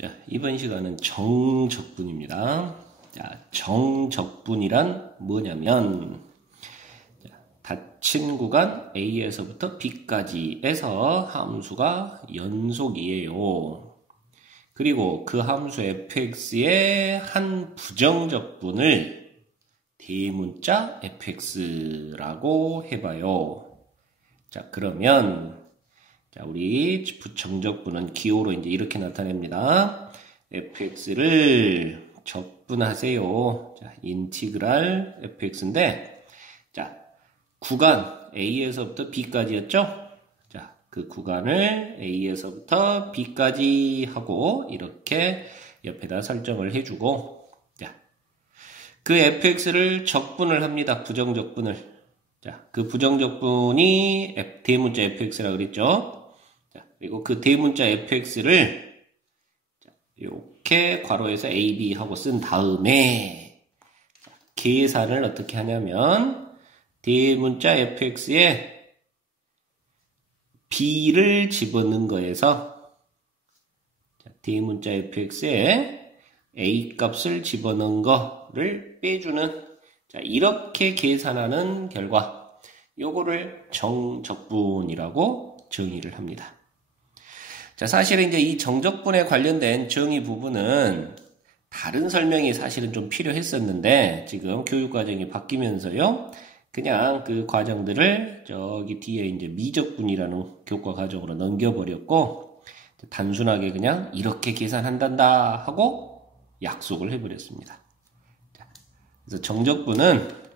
자, 이번 시간은 정적분입니다. 자, 정적분이란 뭐냐면, 자, 닫힌 구간 A에서부터 B까지에서 함수가 연속이에요. 그리고 그 함수 fx의 한 부정적분을 대문자 fx라고 해봐요. 자, 그러면 자, 우리 정적분은 기호로 이제 이렇게 나타냅니다. fx를 적분하세요. 자, 인티그랄 fx인데, 자, 구간 A에서부터 B까지였죠? 자, 그 구간을 A에서부터 B까지 하고, 이렇게 옆에다 설정을 해주고, 자, 그 fx를 적분을 합니다. 부정적분을. 자, 그 부정적분이 대문자 fx라고 그랬죠? 자, 그리고 그 대문자 fx를 이렇게 괄호에서 a, b 하고 쓴 다음에 계산을 어떻게 하냐면 대문자 fx에 b를 집어넣은 거에서 대문자 fx에 a 값을 집어넣은 거를 빼주는 자, 이렇게 계산하는 결과 요거를 정적분이라고 정의를 합니다. 자, 사실은 이제 이 정적분에 관련된 정의 부분은 다른 설명이 사실은 좀 필요했었는데 지금 교육과정이 바뀌면서요. 그냥 그 과정들을 저기 뒤에 이제 미적분이라는 교과 과정으로 넘겨버렸고 단순하게 그냥 이렇게 계산한단다 하고 약속을 해버렸습니다. 그래서 정적분은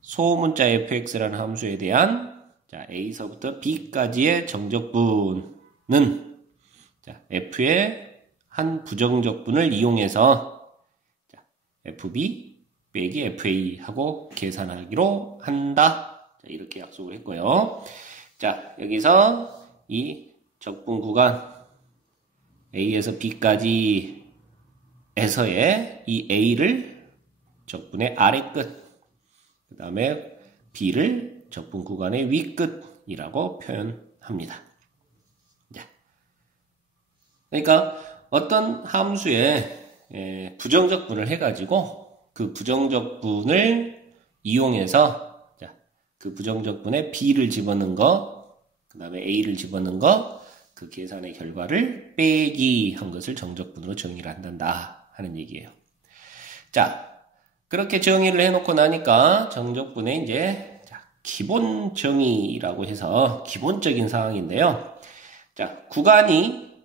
소문자 fx라는 함수에 대한 a서부터 b까지의 정적분은 f의 한 부정적분을 이용해서 fb 빼기 fa 하고 계산하기로 한다. 이렇게 약속을 했고요. 자, 여기서 이 적분 구간 a에서 b까지에서의 이 a를 적분의 아래 끝, 그 다음에 b를 적분 구간의 위 끝이라고 표현합니다. 그러니까 어떤 함수에 부정적분을 해가지고 그 부정적분을 이용해서 그 부정적분에 b를 집어넣은 거, 그 다음에 a를 집어넣은 거, 그 계산의 결과를 빼기 한 것을 정적분으로 정의를 한단다 하는 얘기예요. 자, 그렇게 정의를 해놓고 나니까 정적분의 이제 기본 정의라고 해서 기본적인 사항인데요. 자, 구간이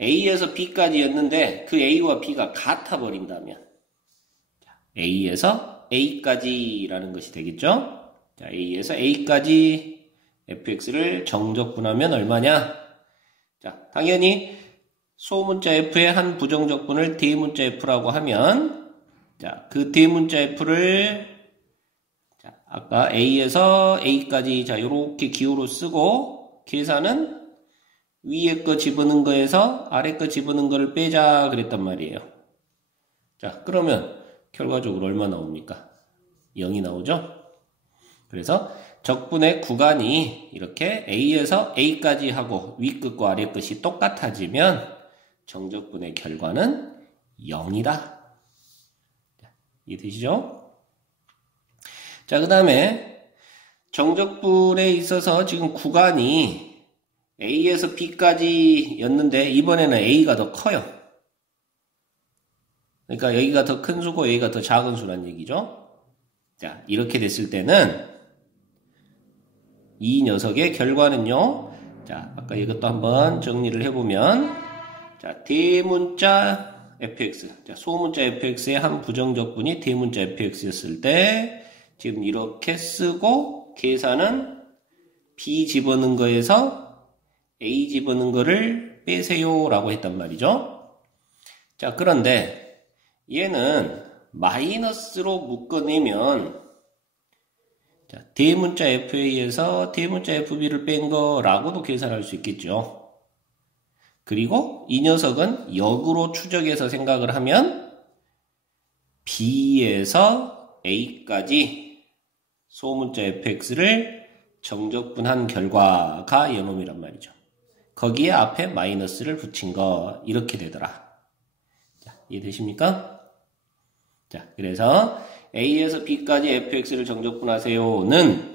A에서 B까지였는데 그 A와 B가 같아 버린다면 A에서 A까지라는 것이 되겠죠. 자, A에서 A까지 fx를 정적분하면 얼마냐? 자, 당연히 소문자 f의 한 부정적분을 대문자 f라고 하면 자, 그 대문자 f를 아까 A에서 A까지 자 요렇게 기호로 쓰고 계산은 위에 거 집어넣은 거에서 아래 거 집어넣은 거를 빼자 그랬단 말이에요. 자, 그러면 결과적으로 얼마 나옵니까? 0이 나오죠? 그래서 적분의 구간이 이렇게 A에서 A까지 하고 위 끝과 아래 끝이 똑같아지면 정적분의 결과는 0이다. 이해되시죠? 자, 그 다음에 정적분에 있어서 지금 구간이 A에서 B까지였는데 이번에는 A가 더 커요. 그러니까 여기가 더 큰 수고 여기가 더 작은 수란 얘기죠. 자, 이렇게 됐을 때는 이 녀석의 결과는요. 자, 아까 이것도 한번 정리를 해보면 자, 대문자 fx, 자, 소문자 fx의 한 부정적분이 대문자 fx였을 때 지금 이렇게 쓰고 계산은 B 집어넣은 거에서 A 집어넣은 거를 빼세요 라고 했단 말이죠. 자, 그런데 얘는 마이너스로 묶어내면 자, 대문자 FA에서 대문자 FB를 뺀 거라고도 계산할 수 있겠죠. 그리고 이 녀석은 역으로 추적해서 생각을 하면 B에서 A까지 소문자 fx를 정적분한 결과가 이놈이란 말이죠. 거기에 앞에 마이너스를 붙인 거 이렇게 되더라. 자, 이해되십니까? 자, 그래서 A에서 B까지 fx를 정적분하세요는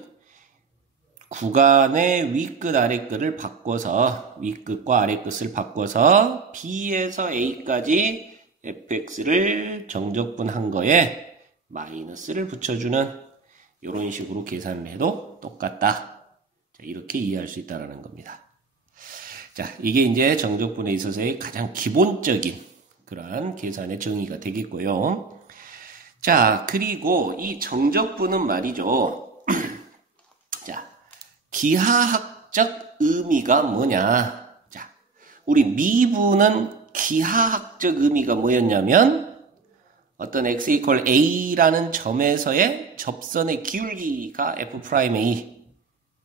구간의 윗끝 아랫끝을 바꿔서 윗끝과 아랫끝을 바꿔서 B에서 A까지 fx를 정적분한 거에 마이너스를 붙여주는 이런 식으로 계산을 해도 똑같다. 자, 이렇게 이해할 수 있다는 겁니다. 자, 이게 이제 정적분에 있어서의 가장 기본적인 그러한 계산의 정의가 되겠고요. 자, 그리고 이 정적분은 말이죠. 자, 기하학적 의미가 뭐냐. 자, 우리 미분은 기하학적 의미가 뭐였냐면 어떤 x equal a라는 점에서의 접선의 기울기가 f'A.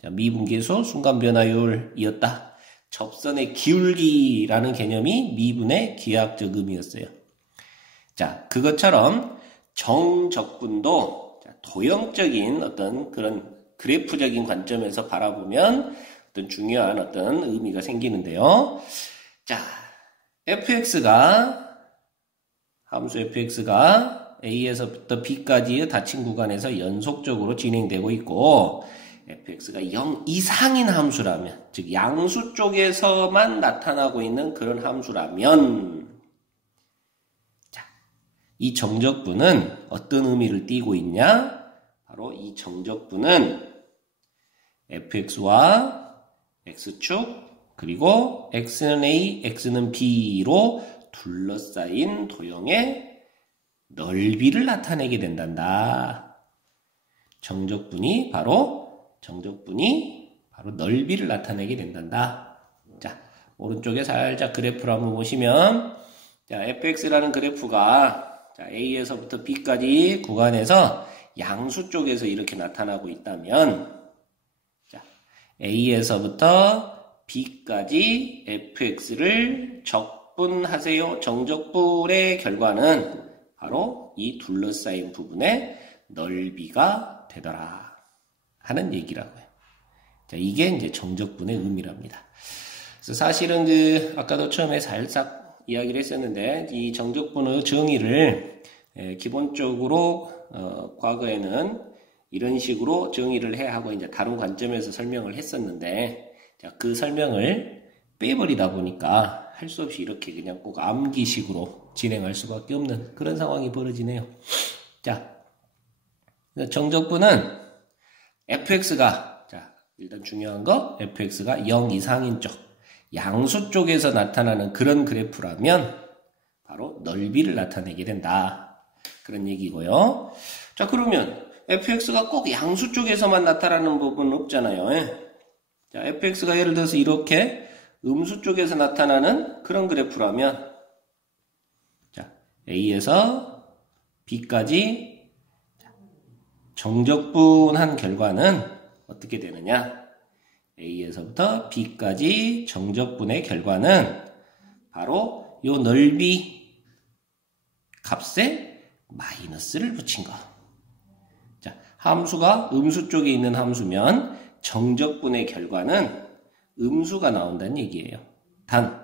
자, 미분계수 순간변화율이었다. 접선의 기울기라는 개념이 미분의 기하학적 의미였어요. 자, 그것처럼 정적분도 도형적인 어떤 그런 그래프적인 관점에서 바라보면 어떤 중요한 어떤 의미가 생기는데요. 자, 함수 fx가 a에서부터 b까지의 닫힌 구간에서 연속적으로 진행되고 있고 fx가 0 이상인 함수라면, 즉 양수 쪽에서만 나타나고 있는 그런 함수라면, 자, 이 정적분은 어떤 의미를 띠고 있냐? 바로 이 정적분은 fx와 x축 그리고 x는 a, x는 b로 둘러싸인 도형의 넓이를 나타내게 된단다. 정적분이 바로 넓이를 나타내게 된단다. 자, 오른쪽에 살짝 그래프를 한번 보시면, 자, fx라는 그래프가 자, a에서부터 b까지 구간에서 양수 쪽에서 이렇게 나타나고 있다면, 자, a에서부터 b까지 fx를 적분하세요. 정적분의 결과는 바로 이 둘러싸인 부분의 넓이가 되더라 하는 얘기라고요. 자, 이게 이제 정적분의 의미랍니다. 그래서 사실은 아까도 처음에 살짝 이야기를 했었는데, 이 정적분의 정의를 기본적으로 과거에는 이런 식으로 정의를 해야 하고 이제 다른 관점에서 설명을 했었는데, 자, 그 설명을 빼버리다 보니까 할 수 없이 이렇게 그냥 꼭 암기식으로 진행할 수밖에 없는 그런 상황이 벌어지네요. 자, 정적분은 fx가, 자, 일단 중요한 거, fx가 0 이상인 쪽, 양수 쪽에서 나타나는 그런 그래프라면 바로 넓이를 나타내게 된다. 그런 얘기고요. 자, 그러면 fx가 꼭 양수 쪽에서만 나타나는 부분은 없잖아요. 자, fx가 예를 들어서 이렇게 음수 쪽에서 나타나는 그런 그래프라면, 자, a에서 b까지 정적분한 결과는 어떻게 되느냐? a에서부터 b까지 정적분의 결과는 바로 요 넓이 값에 마이너스를 붙인 거. 자, 함수가 음수 쪽에 있는 함수면 정적분의 결과는 음수가 나온다는 얘기예요. 단,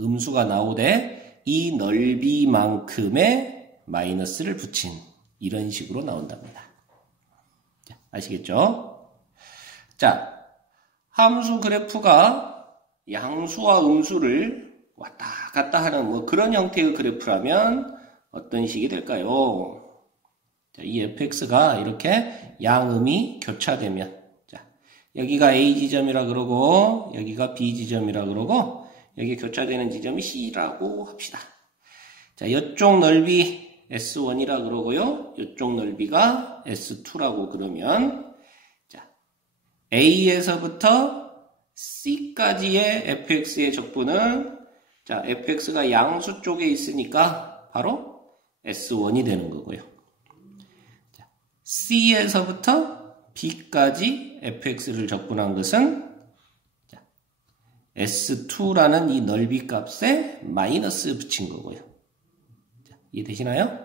음수가 나오되 이 넓이만큼의 마이너스를 붙인 이런 식으로 나온답니다. 자, 아시겠죠? 자, 함수 그래프가 양수와 음수를 왔다 갔다 하는 뭐 그런 형태의 그래프라면 어떤 식이 될까요? 자, 이 fx가 이렇게 양음이 교차되면, 자, 여기가 A 지점이라 그러고 여기가 B 지점이라 그러고 여기 교차되는 지점이 C라고 합시다. 자, 이쪽 넓이 S1이라 그러고요. 이쪽 넓이가 S2라고 그러면, 자, A에서부터 C까지의 fx의 적분은, 자, fx가 양수 쪽에 있으니까 바로 S1이 되는 거고요. 자, C에서부터 B까지 fx를 적분한 것은, 자, S2라는 이 넓이 값에 마이너스 붙인 거고요. 자, 이해되시나요?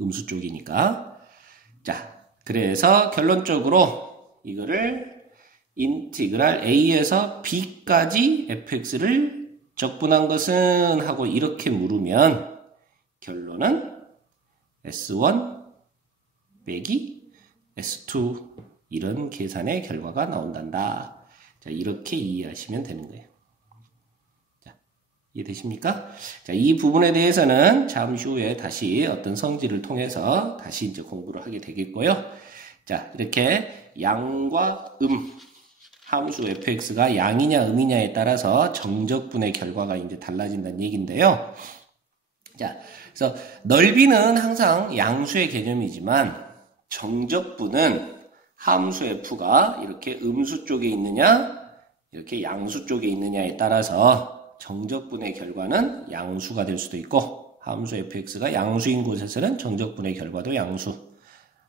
음수 쪽이니까. 자, 그래서 결론적으로 이거를 인티그랄 a에서 b까지 fx를 적분한 것은 하고 이렇게 물으면 결론은 S1 빼기 S2 이런 계산의 결과가 나온단다. 자, 이렇게 이해하시면 되는 거예요. 자, 이해되십니까? 자, 이 부분에 대해서는 잠시 후에 다시 어떤 성질을 통해서 다시 이제 공부를 하게 되겠고요. 자, 이렇게 양과 함수 fx가 양이냐 음이냐에 따라서 정적분의 결과가 이제 달라진다는 얘기인데요. 자, 그래서 넓이는 항상 양수의 개념이지만 정적분은 함수 f가 이렇게 음수 쪽에 있느냐 이렇게 양수 쪽에 있느냐에 따라서 정적분의 결과는 양수가 될 수도 있고 함수 fx가 양수인 곳에서는 정적분의 결과도 양수,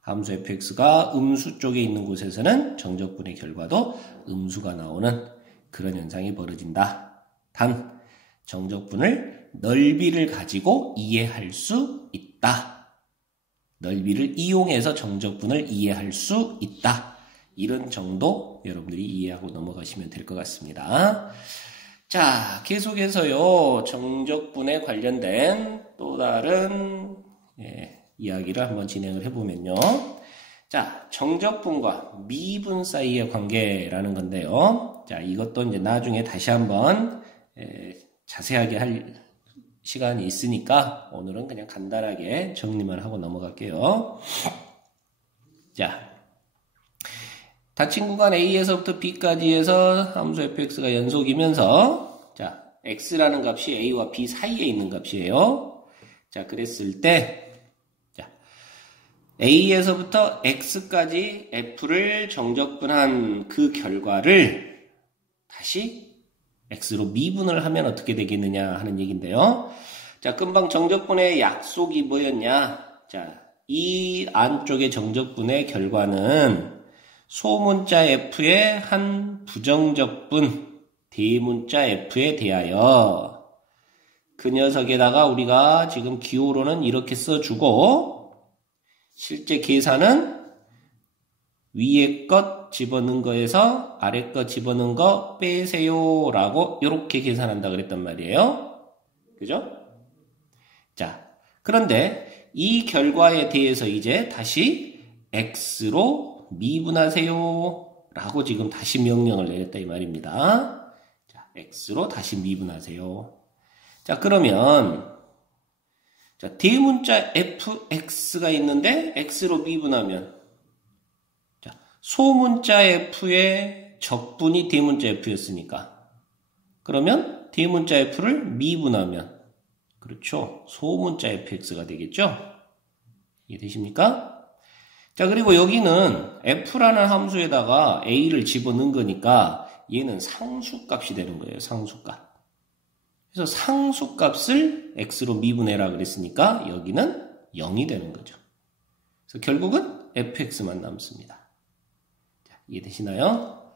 함수 fx가 음수 쪽에 있는 곳에서는 정적분의 결과도 음수가 나오는 그런 현상이 벌어진다. 단 정적분을 넓이를 가지고 이해할 수 있다. 넓이를 이용해서 정적분을 이해할 수 있다. 이런 정도 여러분들이 이해하고 넘어가시면 될 것 같습니다. 자, 계속해서요. 정적분에 관련된 또 다른 이야기를 한번 진행을 해보면요. 자, 정적분과 미분 사이의 관계라는 건데요. 자, 이것도 이제 나중에 다시 한번 자세하게 할 시간이 있으니까 오늘은 그냥 간단하게 정리만 하고 넘어갈게요. 자, 닫힌 구간 A에서부터 B까지 해서 함수 fx가 연속이면서 자, x라는 값이 A와 B 사이에 있는 값이에요. 자, 그랬을 때 자, A에서부터 X까지 F를 정적분한 그 결과를 다시 X로 미분을 하면 어떻게 되겠느냐 하는 얘기인데요. 자, 금방 정적분의 약속이 뭐였냐? 자, 이 안쪽의 정적분의 결과는 소문자 F의 한 부정적분 대문자 F에 대하여 그 녀석에다가 우리가 지금 기호로는 이렇게 써주고 실제 계산은 위에 것 집어넣은 거에서 아래 것 집어넣은 거 빼세요 라고 이렇게 계산한다 그랬단 말이에요. 그죠? 자, 그런데 이 결과에 대해서 이제 다시 x로 미분하세요 라고 지금 다시 명령을 내렸다 이 말입니다. 자, x로 다시 미분하세요. 자, 그러면 자, 대문자 fx가 있는데 x로 미분하면 자, 소문자 f의 적분이 대문자 f였으니까 그러면 대문자 f를 미분하면 그렇죠. 소문자 fx가 되겠죠. 이해되십니까? 자, 그리고 여기는 f라는 함수에다가 a를 집어넣은 거니까 얘는 상수값이 되는 거예요. 상수값. 그래서 상수값을 x로 미분해라 그랬으니까 여기는 0이 되는 거죠. 그래서 결국은 fx만 남습니다. 자, 이해되시나요?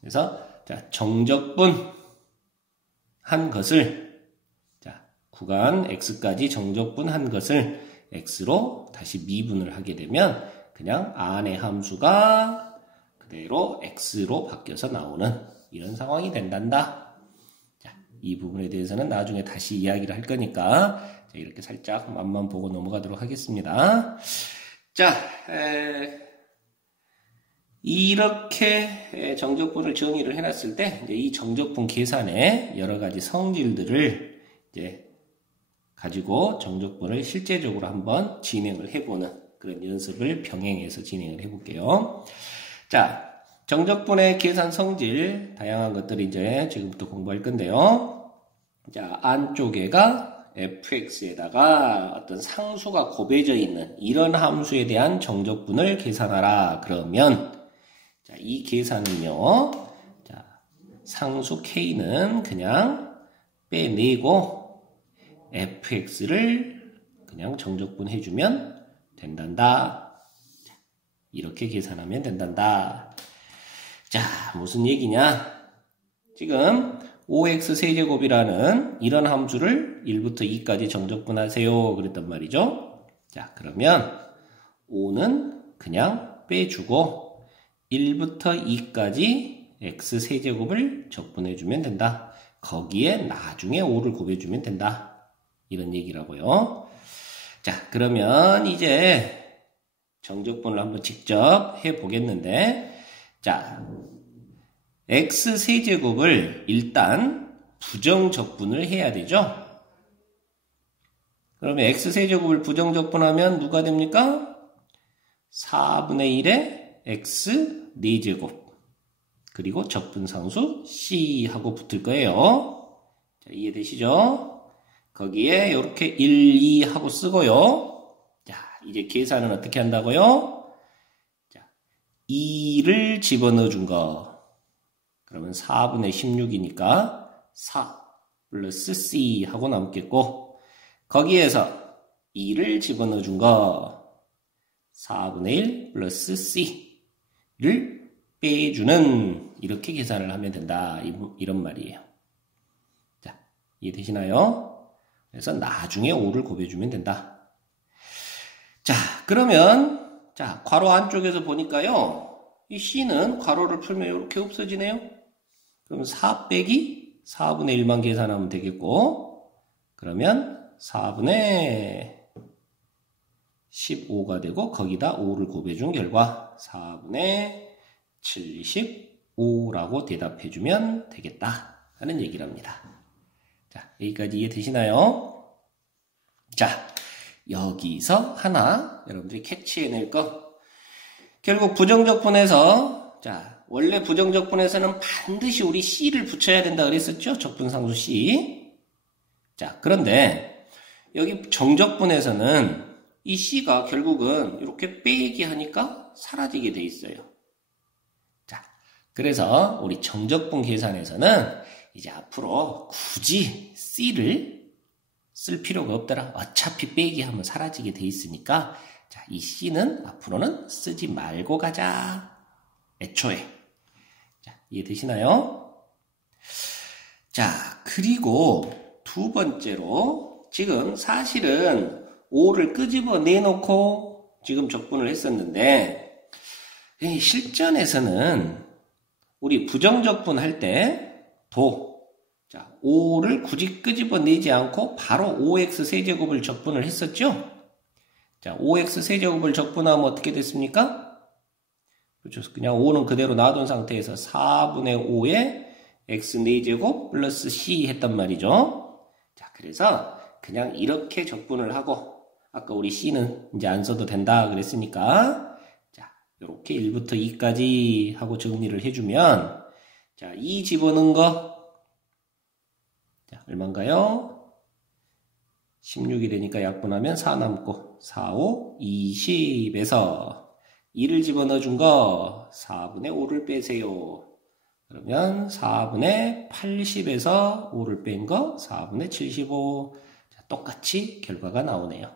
그래서 자, 정적분 한 것을 자, 구간 x까지 정적분 한 것을 x로 다시 미분을 하게 되면 그냥 안의 함수가 그대로 x로 바뀌어서 나오는 이런 상황이 된단다. 자, 이 부분에 대해서는 나중에 다시 이야기를 할 거니까 자, 이렇게 살짝 맛만 보고 넘어가도록 하겠습니다. 자, 이렇게 정적분을 정의를 해놨을 때 이제 이 정적분 계산에 여러 가지 성질들을 이제 가지고 정적분을 실제적으로 한번 진행을 해보는 그런 연습을 병행해서 진행을 해볼게요. 자, 정적분의 계산 성질 다양한 것들을 이제 지금부터 공부할 건데요. 자, 안쪽에가 fx에다가 어떤 상수가 곱해져 있는 이런 함수에 대한 정적분을 계산하라 그러면 자, 이 계산은요. 자, 상수 k는 그냥 빼내고 fx를 그냥 정적분 해주면 된단다. 이렇게 계산하면 된단다. 자, 무슨 얘기냐? 지금 5x 세제곱이라는 이런 함수를 1부터 2까지 정적분하세요. 그랬단 말이죠. 자, 그러면 5는 그냥 빼주고 1부터 2까지 x 세제곱을 적분해주면 된다. 거기에 나중에 5를 곱해주면 된다. 이런 얘기라고요. 자, 그러면 이제 정적분을 한번 직접 해보겠는데, 자, x 세제곱을 일단 부정적분을 해야 되죠. 그러면 x 세제곱을 부정적분하면 누가 됩니까? 4분의 1에 x 4제곱 그리고 적분상수 c하고 붙을 거예요. 자, 이해되시죠? 거기에 이렇게 1, 2 하고 쓰고요. 자, 이제 계산은 어떻게 한다고요? 자, 2를 집어넣어 준 거. 그러면 4분의 16이니까 4 플러스 c 하고 남겠고, 거기에서 2를 집어넣어 준 거 4분의 1 플러스 c를 빼주는, 이렇게 계산을 하면 된다. 이런 말이에요. 자, 이해되시나요? 그래서 나중에 5를 곱해주면 된다. 자, 그러면 자, 괄호 안쪽에서 보니까요, 이 c는 괄호를 풀면 이렇게 없어지네요. 그럼 4 빼기 4분의 1만 계산하면 되겠고, 그러면 4분의 15가 되고 거기다 5를 곱해준 결과 4분의 75라고 대답해주면 되겠다 하는 얘기랍니다. 자, 여기까지 이해되시나요? 자, 여기서 하나 여러분들이 캐치해낼 거, 결국 부정적분에서, 자, 원래 부정적분에서는 반드시 우리 C를 붙여야 된다 그랬었죠? 적분상수 C. 자, 그런데 여기 정적분에서는 이 C가 결국은 이렇게 빼기 하니까 사라지게 돼 있어요. 자, 그래서 우리 정적분 계산에서는 이제 앞으로 굳이 C를 쓸 필요가 없더라. 어차피 빼기 하면 사라지게 돼 있으니까, 자, 이 C는 앞으로는 쓰지 말고 가자. 애초에. 자, 이해되시나요? 자, 그리고 두 번째로, 지금 사실은 5를 끄집어 내놓고 지금 적분을 했었는데, 실전에서는 우리 부정적분 할 때도, 자, 5를 굳이 끄집어 내지 않고 바로 5x 세제곱을 적분을 했었죠? 자, 5x 세제곱을 적분하면 어떻게 됐습니까? 그렇죠. 그냥 5는 그대로 놔둔 상태에서 4분의 5에 x 4제곱 플러스 c 했단 말이죠. 자, 그래서 그냥 이렇게 적분을 하고, 아까 우리 c는 이제 안 써도 된다 그랬으니까, 자, 요렇게 1부터 2까지 하고 정리를 해주면, 자, 2 집어넣은 거, 자, 얼마인가요? 16이 되니까 약분하면 4 남고, 4, 5, 20에서 2를 집어넣어 준 거 4분의 5를 빼세요. 그러면 4분의 80에서 5를 뺀 거 4분의 75. 자, 똑같이 결과가 나오네요.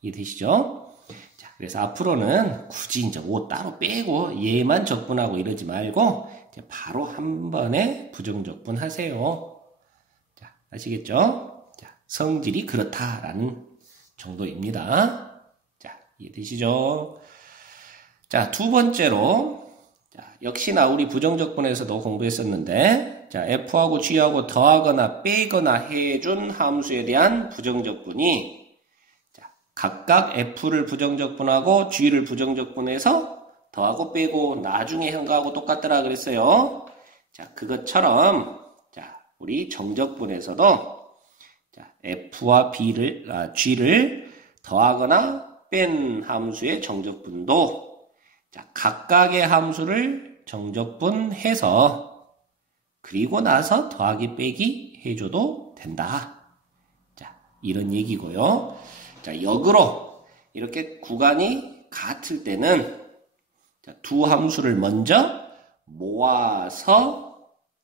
이해되시죠? 자, 그래서 앞으로는 굳이 이제 5 따로 빼고 얘만 적분하고 이러지 말고 이제 바로 한 번에 부정적분 하세요. 자, 아시겠죠? 자, 성질이 그렇다라는 정도입니다. 자, 이해되시죠? 자, 두 번째로, 자, 역시나 우리 부정적분에서도 공부했었는데, 자, F하고 G하고 더하거나 빼거나 해준 함수에 대한 부정적분이, 자, 각각 F를 부정적분하고 G를 부정적분해서 더하고 빼고 나중에 한 거하고 똑같더라 그랬어요. 자, 그것처럼, 자, 우리 정적분에서도, 자, F와 G를 더하거나 뺀 함수의 정적분도, 자, 각각의 함수를 정적분해서 그리고 나서 더하기 빼기 해줘도 된다. 자, 이런 얘기고요. 자, 역으로 이렇게 구간이 같을 때는, 자, 두 함수를 먼저 모아서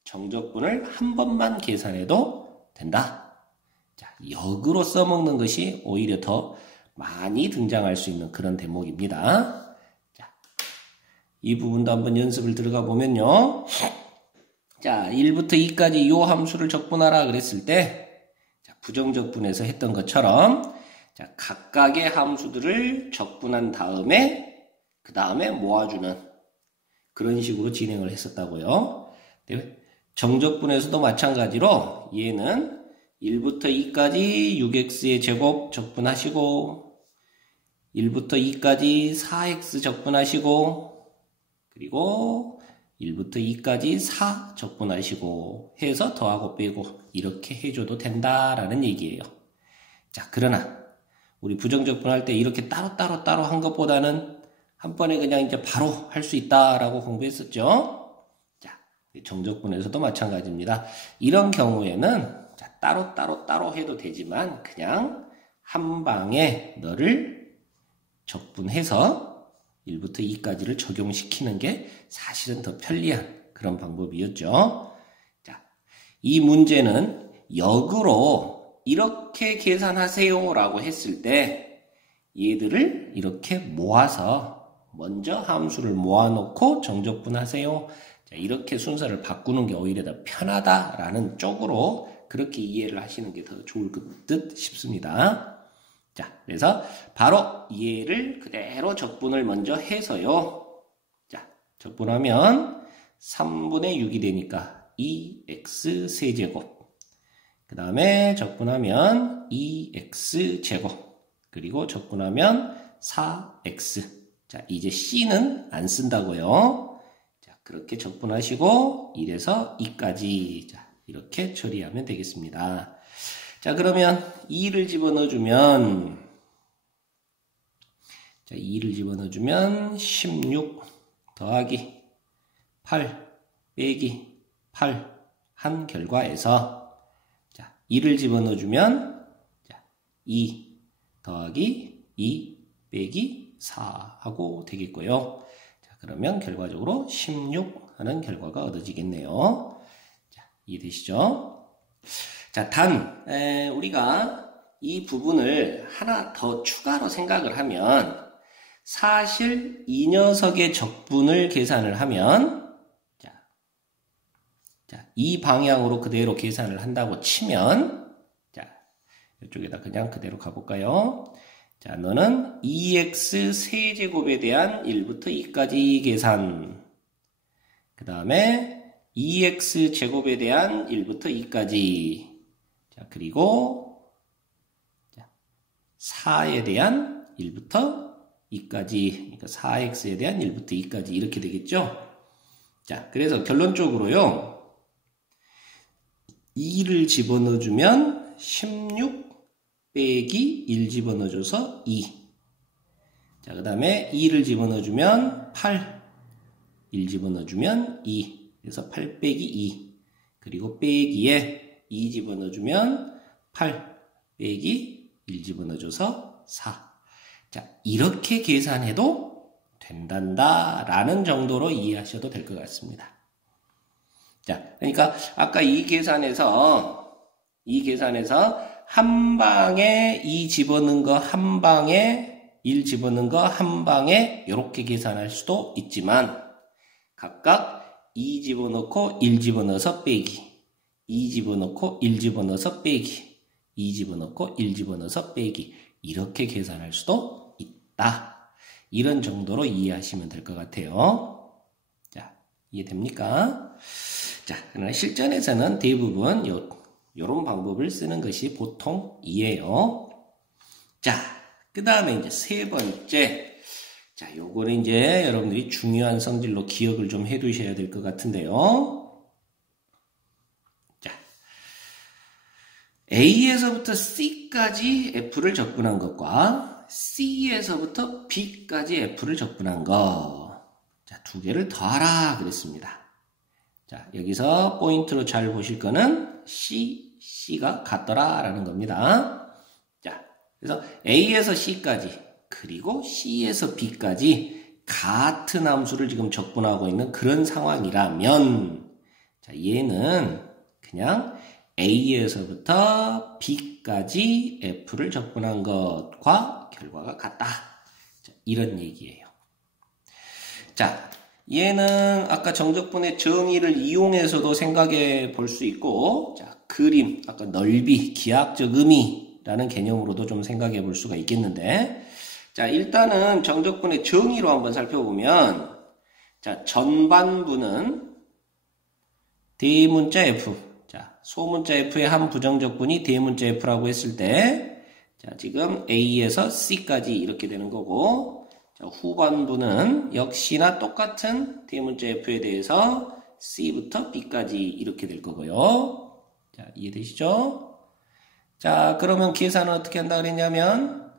정적분을 한 번만 계산해도 된다. 자, 역으로 써먹는 것이 오히려 더 많이 등장할 수 있는 그런 대목입니다. 이 부분도 한번 연습을 들어가 보면요. 자, 1부터 2까지 이 함수를 적분하라 그랬을 때, 자, 부정적분에서 했던 것처럼, 자, 각각의 함수들을 적분한 다음에, 그 다음에 모아주는, 그런 식으로 진행을 했었다고요. 정적분에서도 마찬가지로 얘는 1부터 2까지 6x의 제곱 적분하시고 1부터 2까지 4x 적분하시고 그리고 1부터 2까지 4 적분하시고 해서 더하고 빼고 이렇게 해줘도 된다라는 얘기예요. 자, 그러나 우리 부정적분할 때 이렇게 따로 한 것보다는 한 번에 그냥 이제 바로 할 수 있다라고 공부했었죠. 자, 정적분에서도 마찬가지입니다. 이런 경우에는 자, 따로 해도 되지만 그냥 한 방에 너를 적분해서 1부터 2까지를 적용시키는 게 사실은 더 편리한 그런 방법이었죠. 자, 이 문제는 역으로 이렇게 계산하세요 라고 했을 때 얘들을 이렇게 모아서 먼저 함수를 모아놓고 정적분하세요. 자, 이렇게 순서를 바꾸는 게 오히려 더 편하다라는 쪽으로 그렇게 이해를 하시는 게 더 좋을 듯 싶습니다. 자, 그래서 바로 얘를 그대로 적분을 먼저 해서요. 자, 적분하면 3분의 6이 되니까 2x 세제곱. 그 다음에 적분하면 2x 제곱. 그리고 적분하면 4x. 자, 이제 c는 안 쓴다고요. 자, 그렇게 적분하시고 1에서 2까지. 자, 이렇게 처리하면 되겠습니다. 자, 그러면 2를 집어넣어주면, 자, 2를 집어넣어주면 16 더하기 8 빼기 8 한 결과에서, 자, 2를 집어넣어주면, 자, 2 더하기 2 빼기 4 하고 되겠고요. 자, 그러면 결과적으로 16 하는 결과가 얻어지겠네요. 자, 이해되시죠? 자, 우리가 이 부분을 하나 더 추가로 생각을 하면, 사실 이 녀석의 적분을 계산을 하면, 자, 이 방향으로 그대로 계산을 한다고 치면, 자, 이쪽에다 그냥 그대로 가볼까요? 자, 너는 2x 세제곱에 대한 1부터 2까지 계산, 그 다음에 2x 제곱에 대한 1부터 2까지, 자, 그리고 4에 대한 1부터 2까지, 그러니까 4x에 대한 1부터 2까지 이렇게 되겠죠? 자, 그래서 결론적으로요. 2를 집어넣어주면 16 빼기 1 집어넣어줘서 2. 자, 그 다음에 2를 집어넣어주면 8. 1 집어넣어주면 2. 그래서 8 빼기 2. 그리고 빼기에 2 집어넣어주면 8 빼기 1 집어넣어줘서 4. 자, 이렇게 계산해도 된단다라는 정도로 이해하셔도 될 것 같습니다. 자, 그러니까 아까 이 계산에서 한 방에 2 집어넣은 거 한 방에 1 집어넣은 거 한 방에 이렇게 계산할 수도 있지만 각각 2 집어넣고 1 집어넣어서 빼기, 2 집어넣고 1 집어넣어서 빼기, 2 집어넣고 1 집어넣어서 빼기 이렇게 계산할 수도 있다. 이런 정도로 이해하시면 될 것 같아요. 자, 이해됩니까? 자, 그러나 실전에서는 대부분 요런 방법을 쓰는 것이 보통이에요. 자, 그 다음에 이제 세 번째. 자, 요거는 이제 여러분들이 중요한 성질로 기억을 좀 해 두셔야 될 것 같은데요. 자, A에서부터 C까지 F를 적분한 것과 C에서부터 B까지 F를 적분한 것. 자, 두 개를 더하라 그랬습니다. 자, 여기서 포인트로 잘 보실 거는 C가 같더라라는 겁니다. 자, 그래서 A에서 C까지 그리고 C에서 B까지 같은 함수를 지금 적분하고 있는 그런 상황이라면, 자, 얘는 그냥 A에서부터 B까지 F를 적분한 것과 결과가 같다. 자, 이런 얘기예요. 자, 얘는 아까 정적분의 정의를 이용해서도 생각해 볼 수 있고, 자, 그림, 아까 넓이, 기하학적 의미라는 개념으로도 좀 생각해 볼 수가 있겠는데, 자, 일단은 정적분의 정의로 한번 살펴보면, 자, 전반부는 대문자 F. 자, 소문자 F의 한 부정적분이 대문자 F라고 했을 때, 자, 지금 A에서 C까지 이렇게 되는 거고, 자, 후반부는 역시나 똑같은 대문자 F에 대해서 C부터 B까지 이렇게 될 거고요. 자, 이해되시죠? 자, 그러면 계산은 어떻게 한다 그랬냐면,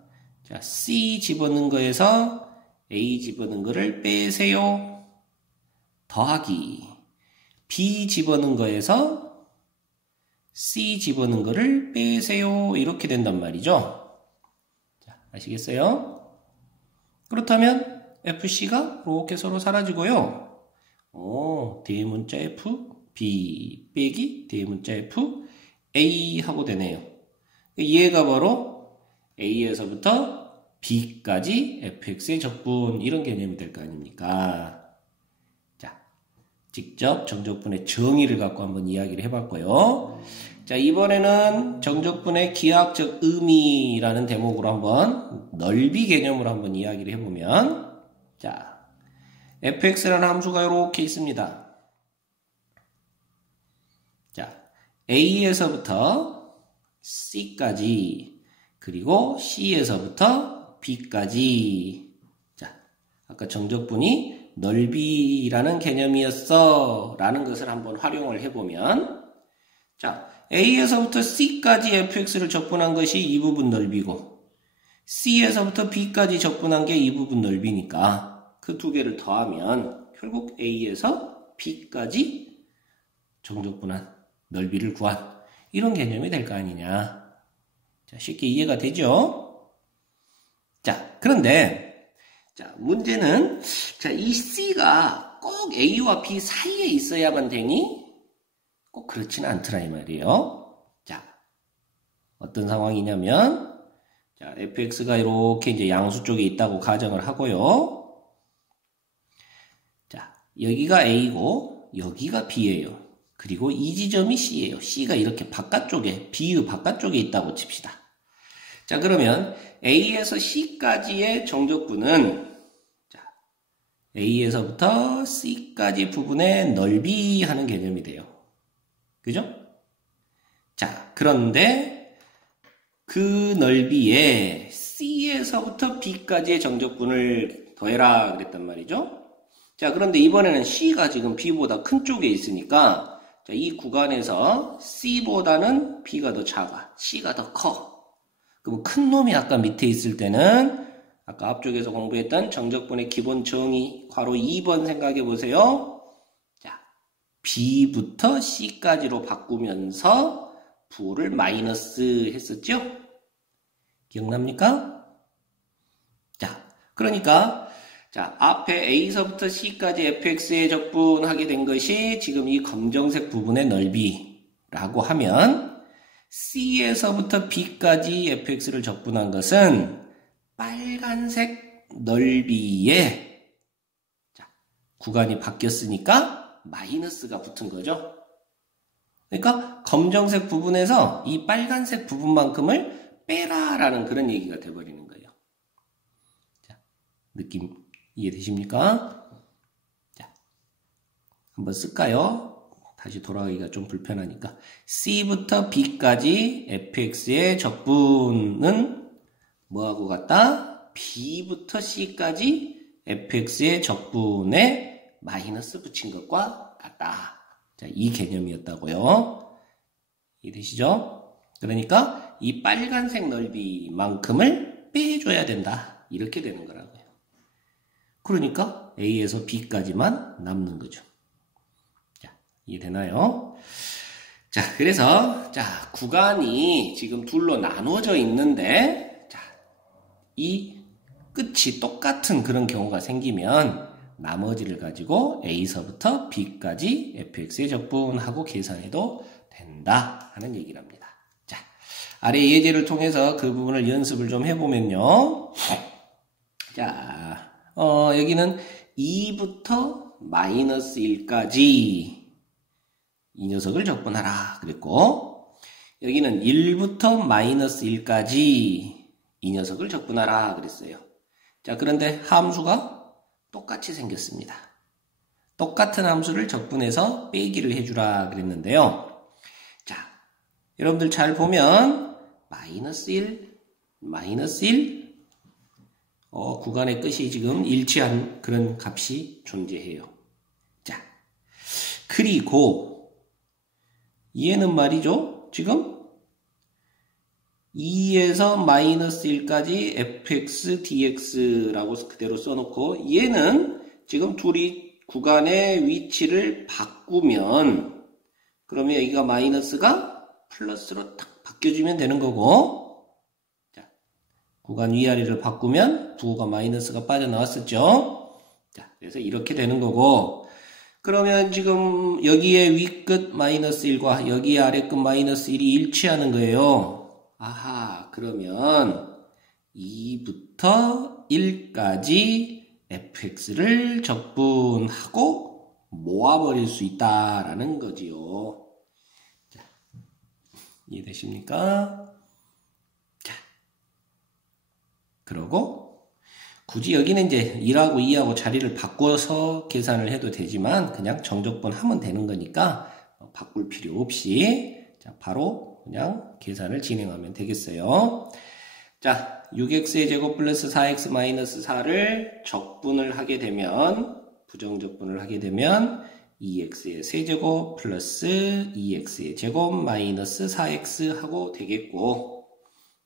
자, C 집어넣은 거에서 A 집어넣은 거를 빼세요. 더하기. B 집어넣은 거에서 C 집어넣은 거를 빼세요. 이렇게 된단 말이죠. 자, 아시겠어요? 그렇다면 FC가 이렇게 서로 사라지고요. 대문자 F, B 빼기 대문자 F, A 하고 되네요. 얘가 바로 A에서부터 B까지 fx의 적분 이런 개념이 될 거 아닙니까? 자, 직접 정적분의 정의를 갖고 한번 이야기를 해봤고요. 자, 이번에는 정적분의 기하학적 의미라는 대목으로 한번 넓이 개념으로 한번 이야기를 해보면, 자, fx라는 함수가 이렇게 있습니다. 자, A에서부터 C까지, 그리고 C에서부터 B까지. 자, 아까 정적분이 넓이라는 개념이었어 라는 것을 한번 활용을 해보면, 자, A에서부터 C까지 fx를 적분한 것이 이 부분 넓이고, C에서부터 B까지 적분한 게 이 부분 넓이니까 그 두 개를 더하면 결국 A에서 B까지 정적분한 넓이를 구한 이런 개념이 될 거 아니냐. 자, 쉽게 이해가 되죠? 자, 그런데 자, 문제는 자, 이 C가 꼭 A와 B 사이에 있어야만 되니? 꼭 그렇지는 않더라 이 말이에요. 자, 어떤 상황이냐면, 자, fx가 이렇게 이제 양수 쪽에 있다고 가정을 하고요. 자, 여기가 A고 여기가 B예요. 그리고 이 지점이 C예요. C가 이렇게 바깥쪽에, B의 바깥쪽에 있다고 칩시다. 자, 그러면 A에서 C까지의 정적분은, 자, A에서부터 C까지 부분의 넓이 하는 개념이 돼요. 그죠? 자, 그런데 그 넓이에 C에서부터 B까지의 정적분을 더해라 그랬단 말이죠. 자, 그런데 이번에는 C가 지금 B보다 큰 쪽에 있으니까, 자, 이 구간에서 C보다는 B가 더 작아. C가 더 커. 그럼 큰 놈이 아까 밑에 있을 때는 아까 앞쪽에서 공부했던 정적분의 기본 정의 괄호 2번 생각해 보세요. 자, B부터 C까지로 바꾸면서 부호를 마이너스 했었죠? 기억납니까? 자, 그러니까 자, 앞에 A서부터 C까지 fx에 적분하게 된 것이 지금 이 검정색 부분의 넓이라고 하면 C에서부터 B까지 fx를 적분한 것은 빨간색 넓이에, 자, 구간이 바뀌었으니까 마이너스가 붙은 거죠. 그러니까 검정색 부분에서 이 빨간색 부분만큼을 빼라라는 그런 얘기가 돼버리는 거예요. 자, 느낌 이해되십니까? 자, 한번 쓸까요? 다시 돌아가기가 좀 불편하니까. C부터 B까지 fx의 적분은 뭐하고 같다? B부터 C까지 fx의 적분에 마이너스 붙인 것과 같다. 자, 이 개념이었다고요. 이해되시죠? 그러니까 이 빨간색 넓이만큼을 빼줘야 된다. 이렇게 되는 거라고요. 그러니까 A에서 B까지만 남는 거죠. 자, 이해되나요? 자, 그래서 자, 구간이 지금 둘로 나누어져 있는데, 자, 이 끝이 똑같은 그런 경우가 생기면 나머지를 가지고 A서부터 B까지 fx의 적분하고 계산해도 된다 하는 얘기를 합니다. 자, 아래 예제를 통해서 그 부분을 연습을 좀 해보면요. 자, 여기는 2부터 마이너스 1까지 이 녀석을 적분하라 그랬고, 여기는 1부터 마이너스 1까지 이 녀석을 적분하라 그랬어요. 자, 그런데 함수가 똑같이 생겼습니다. 똑같은 함수를 적분해서 빼기를 해주라 그랬는데요. 자, 여러분들 잘 보면 마이너스 1, 마이너스 1 구간의 끝이 지금 일치한 그런 값이 존재해요. 자, 그리고 얘는 말이죠. 지금 2에서 마이너스 1까지 fx dx라고 그대로 써놓고 얘는 지금 둘이 구간의 위치를 바꾸면 그러면 여기가 마이너스가 플러스로 딱 바뀌어주면 되는 거고 자, 구간 위아래를 바꾸면 부호가 마이너스가 빠져나왔었죠. 자, 그래서 이렇게 되는 거고 그러면 지금 여기에 위끝 마이너스 1과 여기에 아래끝 마이너스 1이 일치하는 거예요. 아하, 그러면 2부터 1까지 fx를 적분하고 모아버릴 수 있다라는 거지요. 자, 이해되십니까? 자, 그러고 굳이 여기는 이제 1하고 2하고 자리를 바꿔서 계산을 해도 되지만 그냥 정적분 하면 되는 거니까 바꿀 필요 없이 자, 바로 그냥 계산을 진행하면 되겠어요. 자, 6x의 제곱 플러스 4x 마이너스 4를 적분을 하게 되면 부정적분을 하게 되면 2x의 세제곱 플러스 2x의 제곱 마이너스 4x 하고 되겠고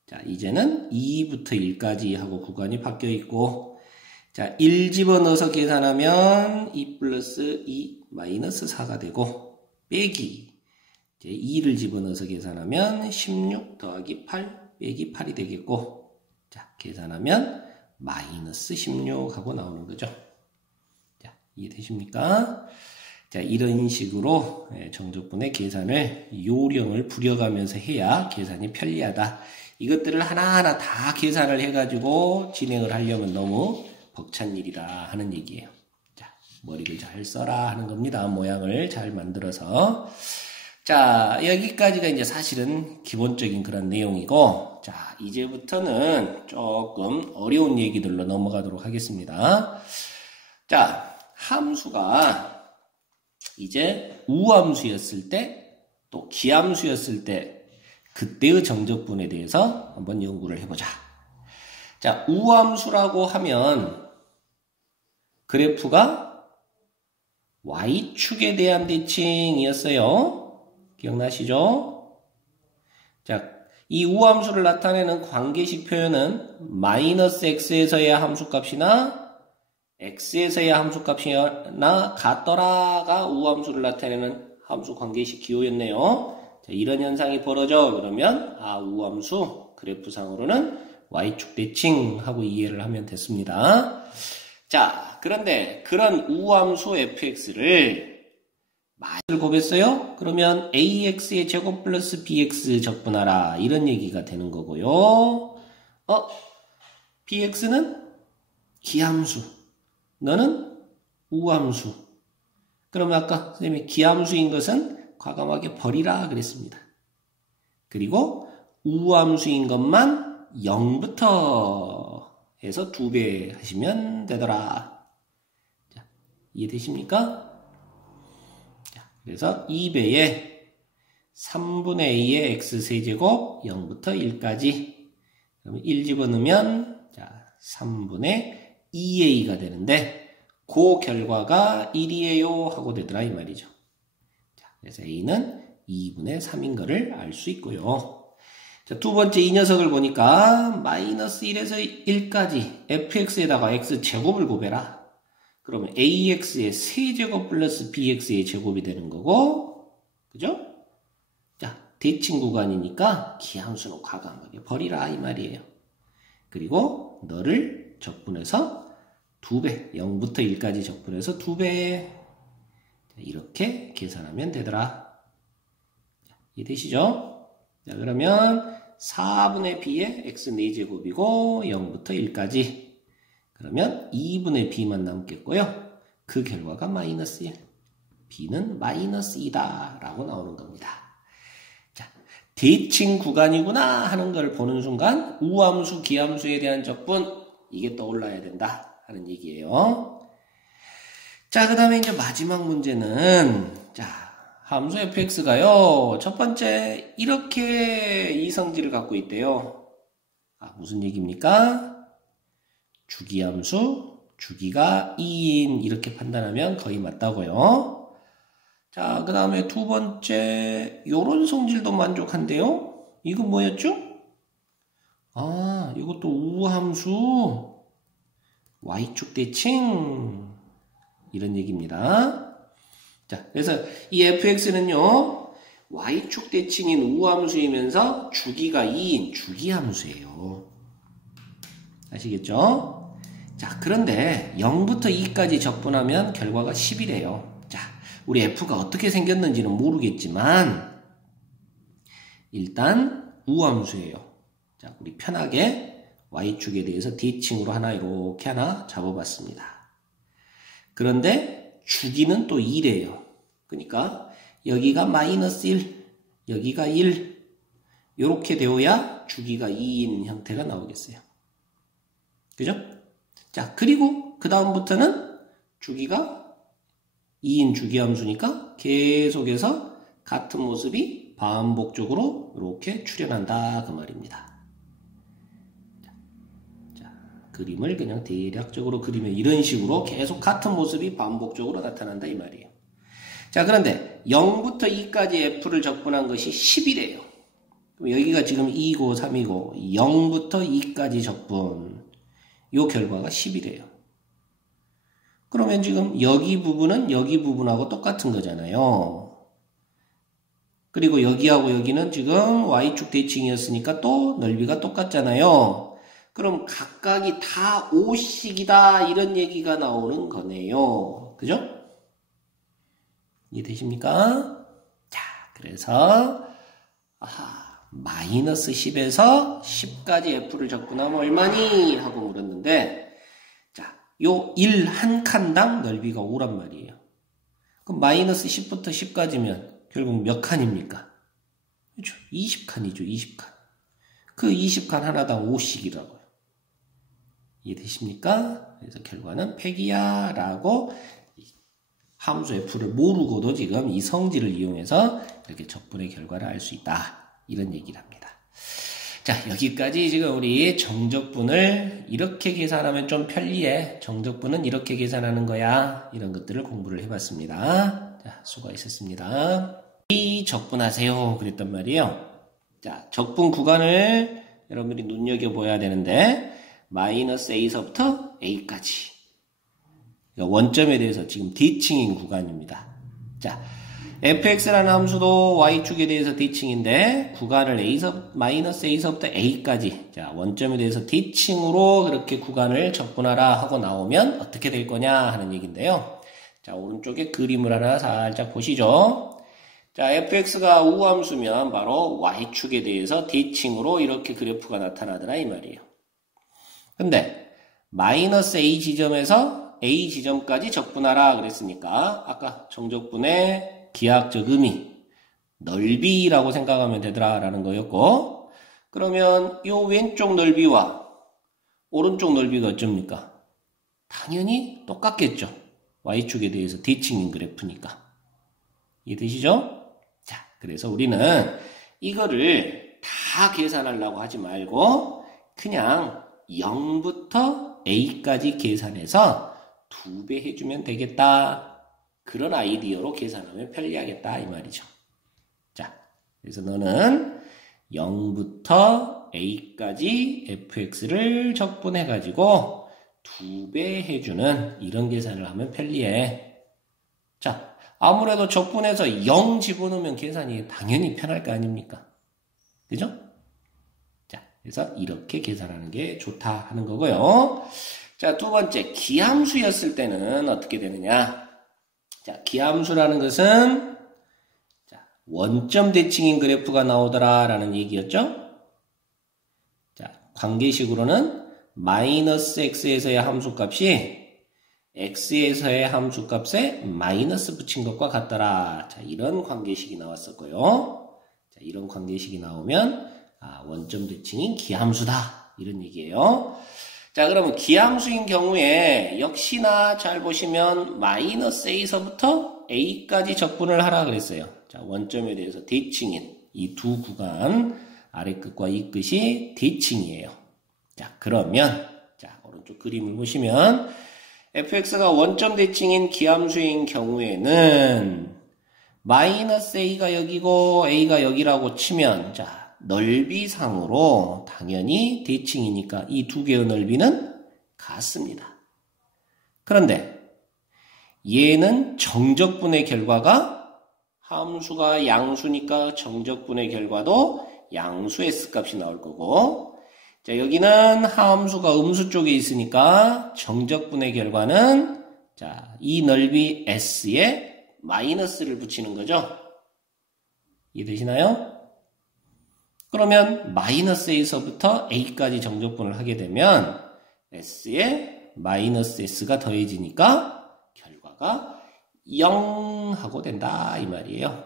자, 이제는 2부터 1까지 하고 구간이 바뀌어 있고 자, 1 집어넣어서 계산하면 2 플러스 2 마이너스 4가 되고 빼기 이제 2를 집어넣어서 계산하면 16 더하기 8 빼기 8이 되겠고 자, 계산하면 마이너스 16 하고 나오는 거죠. 자, 이해되십니까? 자, 이런 식으로 정적분의 계산을 요령을 부려가면서 해야 계산이 편리하다. 이것들을 하나하나 다 계산을 해가지고 진행을 하려면 너무 벅찬 일이다 하는 얘기예요. 자, 머리를 잘 써라 하는 겁니다. 모양을 잘 만들어서. 자, 여기까지가 이제 사실은 기본적인 그런 내용이고, 자, 이제부터는 조금 어려운 얘기들로 넘어가도록 하겠습니다. 자, 함수가 이제 우함수였을 때, 또 기함수였을 때, 그때의 정적분에 대해서 한번 연구를 해보자. 자, 우함수라고 하면 그래프가 Y축에 대한 대칭이었어요. 기억나시죠? 자, 이 우함수를 나타내는 관계식 표현은 마이너스 x에서의 함수값이나 x에서의 함수값이나 같더라가 우함수를 나타내는 함수 관계식 기호였네요. 자, 이런 현상이 벌어져. 그러면 우함수 그래프상으로는 y축 대칭하고 이해를 하면 됐습니다. 자, 그런데 그런 우함수 fx를 많이들 곱했어요? 그러면 ax의 제곱 플러스 bx 적분하라 이런 얘기가 되는 거고요. bx는 기함수, 너는 우함수. 그러면 아까 선생님이 기함수인 것은 과감하게 버리라 그랬습니다. 그리고 우함수인 것만 0부터 해서 2배 하시면 되더라. 자, 이해되십니까? 그래서 2배에 3분의 a의 x세제곱 0부터 1까지 그러면 1 집어넣으면 자 3분의 2a가 되는데 그 결과가 1이에요 하고 되더라 이 말이죠. 자, 그래서 a는 2분의 3인 거를 알 수 있고요. 자, 두 번째 이 녀석을 보니까 마이너스 1에서 1까지 fx에다가 x제곱을 곱해라. 그러면 ax의 세제곱 플러스 bx의 제곱이 되는 거고, 그죠? 자, 대칭 구간이니까 기함수는 과감하게 버리라 이 말이에요. 그리고 너를 적분해서 2배, 0부터 1까지 적분해서 2배 이렇게 계산하면 되더라. 이해되시죠? 자, 그러면 4분의 b의 x 4제곱이고 0부터 1까지 그러면 2분의 b만 남겠고요. 그 결과가 마이너스 1. b는 마이너스 2다 라고 나오는 겁니다. 자, 대칭 구간이구나 하는 걸 보는 순간 우함수, 기함수에 대한 적분 이게 떠올라야 된다 하는 얘기예요. 자, 그 다음에 이제 마지막 문제는, 자, 함수 fx가요, 첫 번째, 이렇게 이성질을 갖고 있대요. 아, 무슨 얘기입니까? 주기함수, 주기가 2인, 이렇게 판단하면 거의 맞다고요. 자, 그 다음에 두 번째, 요런 성질도 만족한대요. 이거 뭐였죠? 아, 이것도 우함수, y축 대칭, 이런 얘기입니다. 자, 그래서 이 fx는요, y축 대칭인 우함수이면서 주기가 2인 주기함수예요. 아시겠죠? 자, 그런데 0부터 2까지 적분하면 결과가 10이래요. 자, 우리 f가 어떻게 생겼는지는 모르겠지만 일단 우함수예요. 자, 우리 편하게 y축에 대해서 대칭으로 이렇게 하나 잡아봤습니다. 그런데 주기는 또 2래요. 그러니까 여기가 마이너스 1, 여기가 1 이렇게 되어야 주기가 2인 형태가 나오겠어요. 그죠? 자, 그리고 그 다음부터는 주기가 2인 주기함수니까 계속해서 같은 모습이 반복적으로 이렇게 출현한다 그 말입니다. 그림을 그냥 대략적으로 그리면 이런 식으로 계속 같은 모습이 반복적으로 나타난다 이 말이에요. 자, 그런데 0부터 2까지 f를 적분한 것이 10이래요. 그럼 여기가 지금 2고 3이고 0부터 2까지 적분 요 결과가 10이래요. 그러면 지금 여기 부분은 여기 부분하고 똑같은 거잖아요. 그리고 여기하고 여기는 지금 y축 대칭이었으니까 또 넓이가 똑같잖아요. 그럼 각각이 다 5씩이다 이런 얘기가 나오는 거네요. 그죠? 이해되십니까? 자, 그래서 마이너스 10에서 10까지 f를 적분하면 얼마니? 하고 물었는데 자, 요 1 한 칸당 넓이가 5란 말이에요. 그럼 마이너스 10부터 10까지면 결국 몇 칸입니까? 그렇죠? 20칸이죠. 20칸. 그 20칸 하나당 5씩이라고요. 이해되십니까? 그래서 결과는 100이야 라고 함수 f를 모르고도 지금 이 성질을 이용해서 이렇게 적분의 결과를 알 수 있다. 이런 얘기를 합니다. 자, 여기까지 지금 우리 정적분을 이렇게 계산하면 좀 편리해. 정적분은 이렇게 계산하는 거야. 이런 것들을 공부를 해봤습니다. 자, 수고하셨습니다. 이 적분하세요. 그랬단 말이에요. 자, 적분 구간을 여러분들이 눈여겨봐야 되는데 마이너스 a서부터 a까지 원점에 대해서 지금 대칭인 구간입니다. 자, fx라는 함수도 y축에 대해서 대칭인데 구간을 마이너스 a서부터 a까지 자, 원점에 대해서 대칭으로 그렇게 구간을 적분하라 하고 나오면 어떻게 될 거냐 하는 얘기인데요. 자, 오른쪽에 그림을 하나 살짝 보시죠. 자, fx가 우함수면 바로 y축에 대해서 대칭으로 이렇게 그래프가 나타나더라 이 말이에요. 근데 마이너스 a 지점에서 a 지점까지 적분하라 그랬으니까 아까 정적분의 기하학적 의미 넓이라고 생각하면 되더라 라는 거였고 그러면 이 왼쪽 넓이와 오른쪽 넓이가 어쩝니까? 당연히 똑같겠죠. y축에 대해서 대칭인 그래프니까. 이해되시죠? 자, 그래서 우리는 이거를 다 계산하려고 하지 말고 그냥 0부터 a까지 계산해서 2배 해주면 되겠다. 그런 아이디어로 계산하면 편리하겠다 이 말이죠. 자, 그래서 너는 0부터 a까지 fx를 적분해가지고 2배 해주는 이런 계산을 하면 편리해. 자, 아무래도 적분해서 0 집어넣으면 계산이 당연히 편할 거 아닙니까? 그죠? 그래서 이렇게 계산하는 게 좋다 하는 거고요. 자, 두 번째, 기함수였을 때는 어떻게 되느냐? 자, 기함수라는 것은 자, 원점 대칭인 그래프가 나오더라 라는 얘기였죠? 자, 관계식으로는 마이너스 x에서의 함수값이 x에서의 함수값에 마이너스 붙인 것과 같더라. 자, 이런 관계식이 나왔었고요. 자, 이런 관계식이 나오면 원점 대칭인 기함수다. 이런 얘기예요. 자, 그러면 기함수인 경우에 역시나 잘 보시면 마이너스 A서부터 A까지 적분을 하라 그랬어요. 자, 원점에 대해서 대칭인 이 두 구간 아래 끝과 이 끝이 대칭이에요. 자, 그러면 자, 오른쪽 그림을 보시면 fx가 원점 대칭인 기함수인 경우에는 마이너스 a가 여기고 a가 여기라고 치면 자, 넓이상으로 당연히 대칭이니까 이 두 개의 넓이는 같습니다. 그런데 얘는 정적분의 결과가 함수가 양수니까 정적분의 결과도 양수 S값이 나올 거고, 자, 여기는 함수가 음수 쪽에 있으니까 정적분의 결과는 자, 이 넓이 S에 마이너스를 붙이는 거죠. 이해되시나요? 그러면 마이너스 A서부터 A까지 정적분을 하게 되면 S에 마이너스 S가 더해지니까 결과가 0하고 된다 이 말이에요.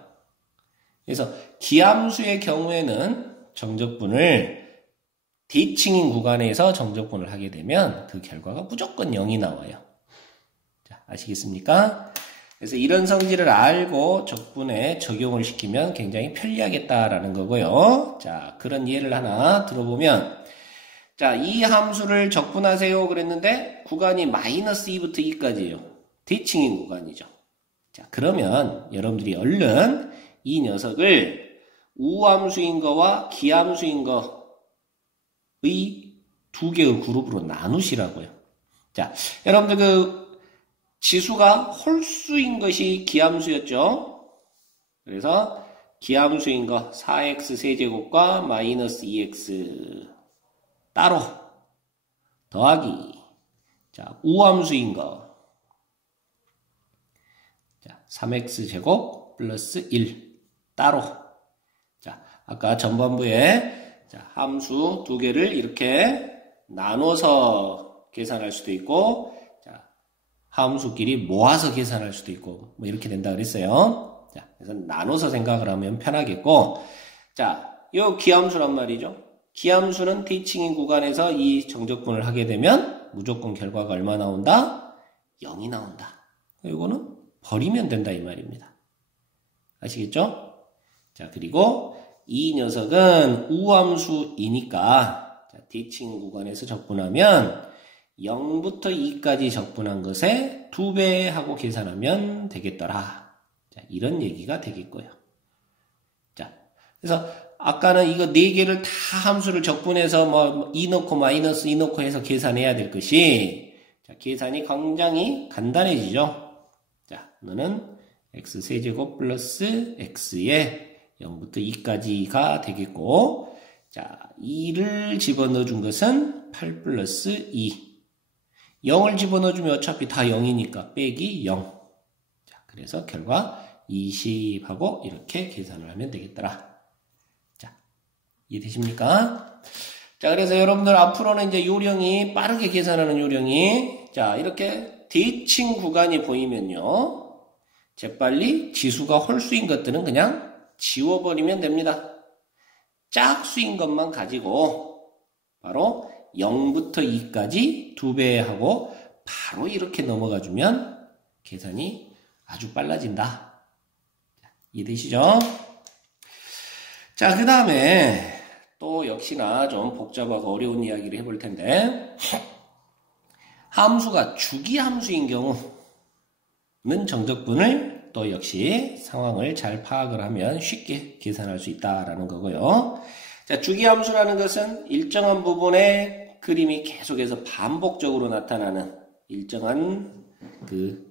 그래서 기함수의 경우에는 정적분을 대칭인 구간에서 정적분을 하게 되면 그 결과가 무조건 0이 나와요. 자, 아시겠습니까? 그래서 이런 성질을 알고 적분에 적용을 시키면 굉장히 편리하겠다라는 거고요. 자, 그런 예를 하나 들어보면 자, 이 함수를 적분하세요 그랬는데 구간이 마이너스 2부터 2까지예요. 대칭인 구간이죠. 자, 그러면 여러분들이 얼른 이 녀석을 우함수인 거와 기함수인 거의 두 개의 그룹으로 나누시라고요. 자, 여러분들 그 지수가 홀수인 것이 기함수였죠. 그래서 기함수인 거 4x 세제곱과 마이너스 2x 따로 더하기 자, 우함수인 거 3x제곱 플러스 1 따로. 자, 아까 전반부에 자, 함수 두 개를 이렇게 나눠서 계산할 수도 있고 자, 함수끼리 모아서 계산할 수도 있고 뭐 이렇게 된다 그랬어요. 자, 그래서 나눠서 생각을 하면 편하겠고 자, 요 기함수란 말이죠. 기함수는 대칭인 구간에서 이 정적분을 하게 되면 무조건 결과가 얼마 나온다? 0이 나온다. 이거는 버리면 된다 이 말입니다. 아시겠죠? 자, 그리고 이 녀석은 우함수이니까 자, 대칭 구간에서 적분하면 0부터 2까지 적분한 것에 2배 하고 계산하면 되겠더라. 자, 이런 얘기가 되겠고요. 자, 그래서 아까는 이거 4개를 다 함수를 적분해서 뭐 2 넣고 마이너스 2 넣고 해서 계산해야 될 것이 자, 계산이 굉장히 간단해지죠. 자, 너는 x세제곱 플러스 x에 0부터 2까지가 되겠고 자, 2를 집어넣어 준 것은 8 플러스 2 0을 집어넣어 주면 어차피 다 0이니까 빼기 0 자, 그래서 결과 20하고 이렇게 계산을 하면 되겠더라. 자, 이해되십니까? 자, 그래서 여러분들 앞으로는 이제 요령이 빠르게 계산하는 요령이 자, 이렇게 대칭 구간이 보이면요. 재빨리 지수가 홀수인 것들은 그냥 지워버리면 됩니다. 짝수인 것만 가지고 바로 0부터 2까지 2배 하고 바로 이렇게 넘어가주면 계산이 아주 빨라진다. 이해되시죠? 자, 그 다음에 또 역시나 좀 복잡하고 어려운 이야기를 해볼 텐데 함수가 주기함수인 경우는 정적분을 또 역시 상황을 잘 파악을 하면 쉽게 계산할 수 있다라는 거고요. 자, 주기함수라는 것은 일정한 부분의 그림이 계속해서 반복적으로 나타나는 일정한 그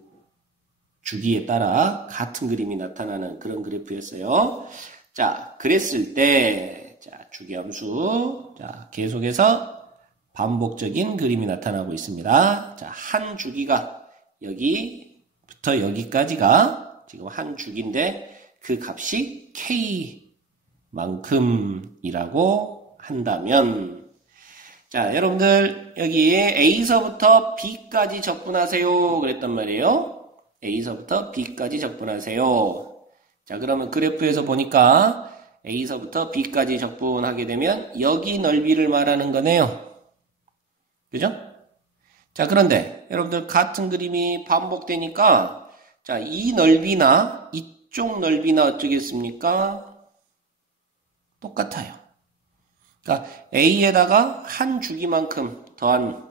주기에 따라 같은 그림이 나타나는 그런 그래프였어요. 자, 그랬을 때 자, 주기함수 자, 계속해서 반복적인 그림이 나타나고 있습니다. 자, 한 주기가 여기부터 여기까지가 지금 한 주기인데 그 값이 K만큼이라고 한다면 자, 여러분들 여기 A서부터 B까지 적분하세요 그랬단 말이에요. A서부터 B까지 적분하세요. 자, 그러면 그래프에서 보니까 A서부터 B까지 적분하게 되면 여기 넓이를 말하는 거네요. 그죠? 자, 그런데 여러분들 같은 그림이 반복되니까 자, 이 넓이나 이쪽 넓이나 어쩌겠습니까? 똑같아요. 그러니까 A에다가 한 주기만큼 더한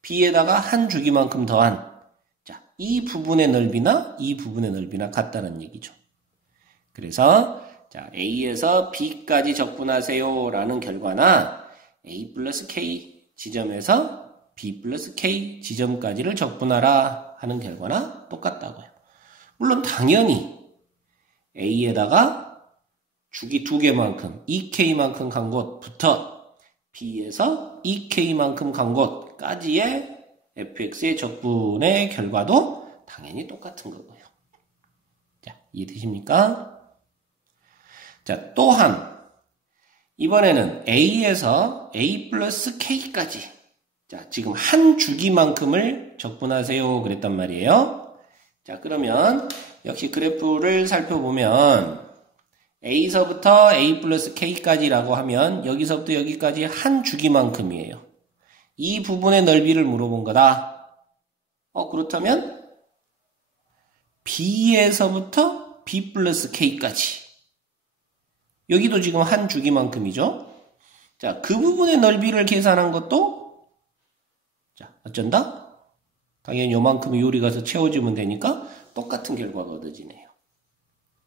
B에다가 한 주기만큼 더한 자, 이 부분의 넓이나 이 부분의 넓이나 같다는 얘기죠. 그래서 자, A에서 B까지 적분하세요 라는 결과나 A 플러스 K 지점에서 B 플러스 K 지점까지를 적분하라 하는 결과나 똑같다고요. 물론 당연히 A에다가 주기 2개만큼 2K만큼 간 곳부터 B에서 2K만큼 간 곳까지의 fx의 적분의 결과도 당연히 똑같은 거고요. 자, 이해되십니까? 자, 또한 이번에는 A에서 A 플러스 K까지 자, 지금 한 주기만큼을 적분하세요 그랬단 말이에요. 자, 그러면 역시 그래프를 살펴보면 A서부터 A 플러스 K까지라고 하면 여기서부터 여기까지 한 주기만큼이에요. 이 부분의 넓이를 물어본 거다. 그렇다면 B에서부터 B 플러스 K까지 여기도 지금 한 주기만큼이죠. 자, 그 부분의 넓이를 계산한 것도 자, 어쩐다? 당연히 요만큼 요리 가서 채워주면 되니까 똑같은 결과가 얻어지네요.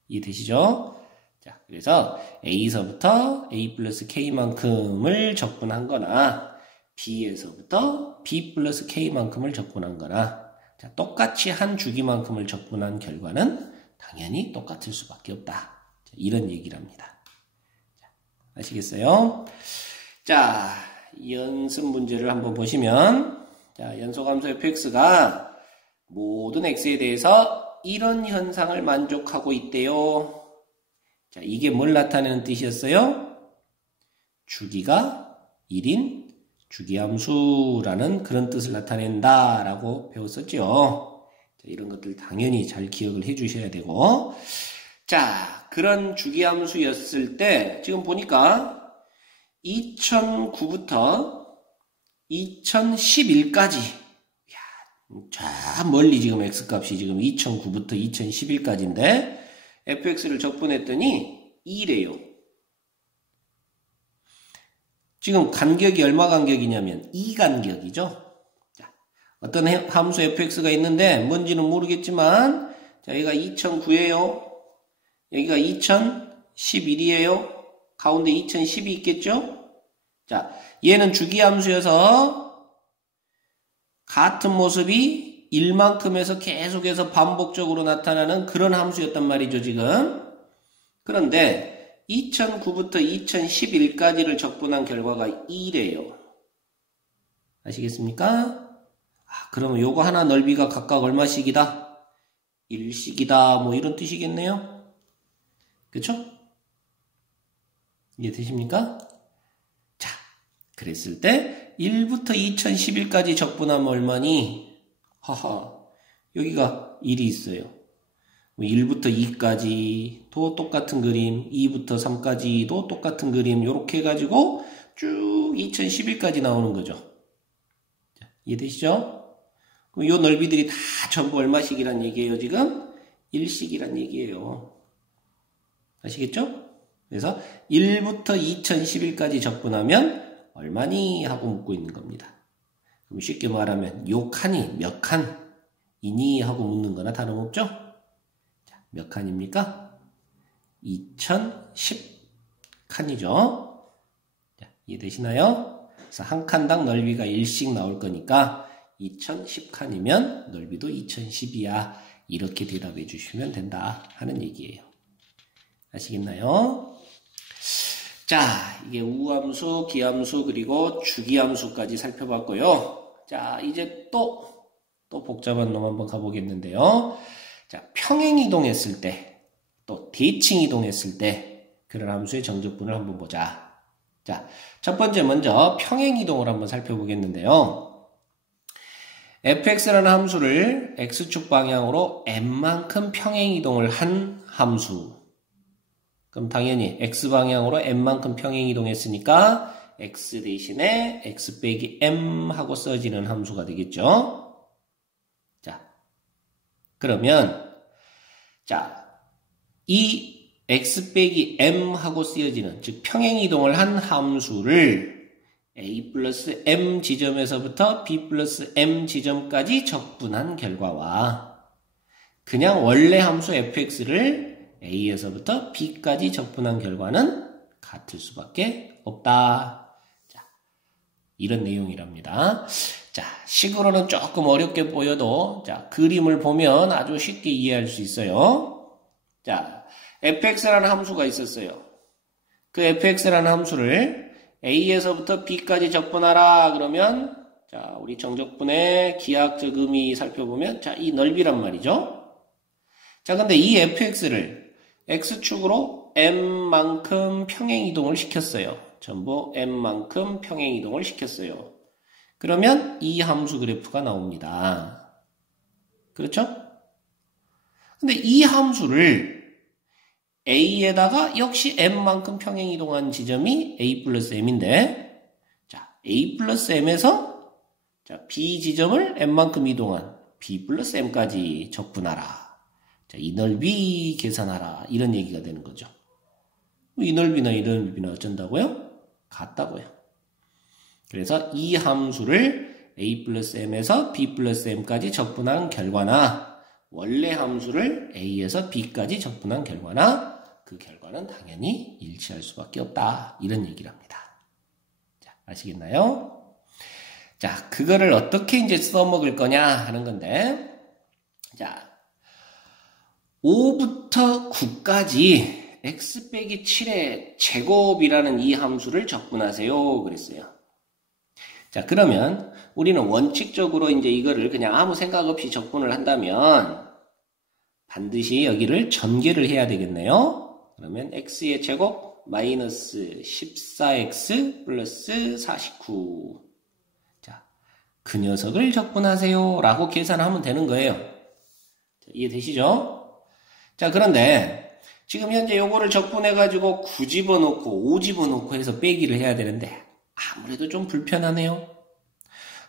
이해되시죠? 자, 그래서 A서부터 A 플러스 K만큼을 적분한 거나 B에서부터 B 플러스 K만큼을 적분한 거나 자, 똑같이 한 주기만큼을 적분한 결과는 당연히 똑같을 수밖에 없다. 자, 이런 얘기를 합니다. 자, 아시겠어요? 자, 연습 문제를 한번 보시면 자, 연소함수 fx가 모든 x에 대해서 이런 현상을 만족하고 있대요. 자, 이게 뭘 나타내는 뜻이었어요? 주기가 1인 주기함수라는 그런 뜻을 나타낸다라고 배웠었죠. 자, 이런 것들 당연히 잘 기억을 해 주셔야 되고 자, 그런 주기함수였을 때 지금 보니까 2009부터 2011까지 저 멀리 지금 x값이 지금 2009부터 2011까지인데 fx를 적분했더니 2래요. 지금 간격이 얼마 간격이냐면 2 간격이죠. 자, 어떤 함수 fx가 있는데 뭔지는 모르겠지만 자, 여기가 2009예요. 여기가 2011이에요. 가운데 2010이 있겠죠. 자, 얘는 주기함수여서 같은 모습이 1만큼에서 계속해서 반복적으로 나타나는 그런 함수였단 말이죠, 지금. 그런데 2009부터 2011까지를 적분한 결과가 2래요. 아시겠습니까? 그러면 요거 하나 넓이가 각각 얼마씩이다? 1씩이다. 뭐 이런 뜻이겠네요. 그쵸? 이해되십니까? 자, 그랬을 때 1부터 2011까지 적분하면 얼마니? 하하, 여기가 1이 있어요. 1부터 2까지도 똑같은 그림, 2부터 3까지도 똑같은 그림, 요렇게 해가지고 쭉 2011까지 나오는 거죠. 자, 이해되시죠? 그럼 요 넓이들이 다 전부 얼마씩이란 얘기예요, 지금? 1씩이란 얘기예요. 아시겠죠? 그래서 1부터 2011까지 적분하면 얼마니? 하고 묻고 있는 겁니다. 그럼 쉽게 말하면 요 칸이 몇 칸이니? 하고 묻는 거나 다름없죠? 자, 몇 칸입니까? 2010칸이죠. 자, 이해되시나요? 그래서 한 칸당 넓이가 1씩 나올 거니까 2010칸이면 넓이도 2010이야. 이렇게 대답해 주시면 된다 하는 얘기예요. 아시겠나요? 자, 이게 우함수, 기함수, 그리고 주기함수까지 살펴봤고요. 자, 이제 또 복잡한 놈 한번 가보겠는데요. 자, 평행이동했을 때, 또 대칭이동했을 때, 그런 함수의 정적분을 한번 보자. 자, 첫 번째 먼저 평행이동을 한번 살펴보겠는데요. fx라는 함수를 x축 방향으로 n만큼 평행이동을 한 함수. 그럼 당연히 x방향으로 n만큼 평행이동했으니까 x 대신에 x 빼기 m 하고 써지는 함수가 되겠죠. 자, 그러면 자, 이 x 빼기 m 하고 쓰여지는, 즉 평행이동을 한 함수를 a 플러스 m 지점에서부터 b 플러스 m 지점까지 적분한 결과와 그냥 원래 함수 fx를 a에서부터 b까지 적분한 결과는 같을 수밖에 없다. 자, 이런 내용이랍니다. 자, 식으로는 조금 어렵게 보여도 자, 그림을 보면 아주 쉽게 이해할 수 있어요. 자, fx라는 함수가 있었어요. 그 fx라는 함수를 a에서부터 b까지 적분하라 그러면 자, 우리 정적분의 기하학적 의미 살펴보면 자, 이 넓이란 말이죠. 자, 근데 이 fx를 x축으로 m만큼 평행이동을 시켰어요. 전부 m만큼 평행이동을 시켰어요. 그러면 이 함수 그래프가 나옵니다. 그렇죠? 근데 이 함수를 a에다가 역시 m만큼 평행이동한 지점이 a 플러스 m인데 자, a 플러스 m에서 자, b 지점을 m만큼 이동한 b 플러스 m까지 적분하라. 자, 이 넓이 계산하라. 이런 얘기가 되는 거죠. 이 넓이나 이 넓이나 어쩐다고요? 같다고요. 그래서 이 함수를 a 플러스 m에서 b 플러스 m까지 적분한 결과나 원래 함수를 a에서 b까지 적분한 결과나 그 결과는 당연히 일치할 수밖에 없다. 이런 얘기를 합니다. 자, 아시겠나요? 자, 그거를 어떻게 이제 써먹을 거냐 하는 건데 자, 5부터 9까지 x 빼기 7의 제곱이라는 이 함수를 적분하세요. 그랬어요. 자, 그러면 우리는 원칙적으로 이제 이거를 그냥 아무 생각 없이 적분을 한다면 반드시 여기를 전개를 해야 되겠네요. 그러면 x의 제곱 마이너스 14x 플러스 49. 자, 그 녀석을 적분하세요. 라고 계산하면 되는 거예요. 자, 이해되시죠? 자, 그런데 지금 현재 요거를 적분해가지고 9 집어넣고 5 집어넣고 해서 빼기를 해야 되는데 아무래도 좀 불편하네요.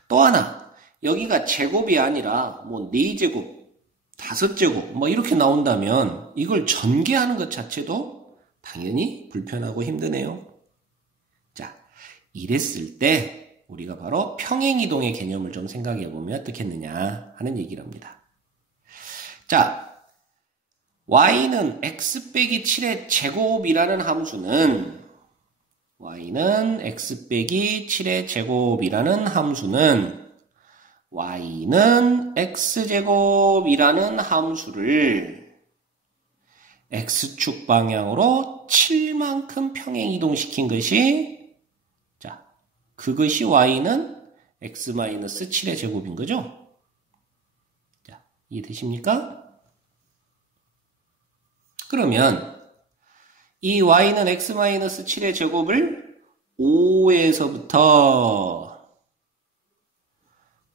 또 하나, 여기가 제곱이 아니라 뭐 4제곱, 5제곱 뭐 이렇게 나온다면 이걸 전개하는 것 자체도 당연히 불편하고 힘드네요. 자, 이랬을 때 우리가 바로 평행이동의 개념을 좀 생각해 보면 어떻겠느냐 하는 얘기를 합니다. 자, y는 x 빼기 7의 제곱이라는 함수는 y는 x 빼기 7의 제곱이라는 함수는 y는 x제곱이라는 함수를 x축 방향으로 7만큼 평행이동시킨 것이 자, 그것이 y는 x-7의 제곱인 거죠? 자, 이해되십니까? 그러면 이 y는 x-7의 제곱을 5에서부터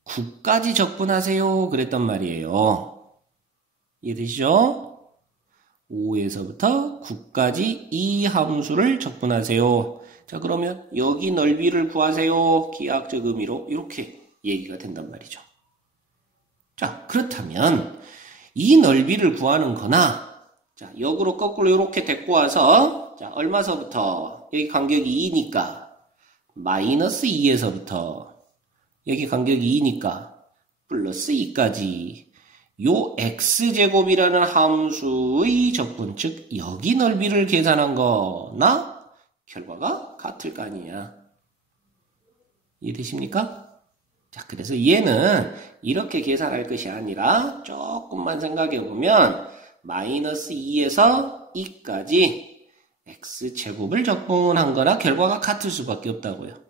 9까지 적분하세요. 그랬단 말이에요. 이해되시죠? 5에서부터 9까지 이 함수를 적분하세요. 자, 그러면 여기 넓이를 구하세요. 기하학적 의미로 이렇게 얘기가 된단 말이죠. 자, 그렇다면 이 넓이를 구하는 거나 자, 역으로 거꾸로 이렇게 데리고 와서 자, 얼마서부터 여기 간격이 2니까 마이너스 2에서부터 여기 간격이 2니까 플러스 2까지 요 x제곱이라는 함수의 적분, 즉 여기 넓이를 계산한 거나 결과가 같을 거 아니냐. 이해되십니까? 자, 그래서 얘는 이렇게 계산할 것이 아니라 조금만 생각해 보면 마이너스 2에서 2까지 x제곱을 적분한 거나 결과가 같을 수밖에 없다고요.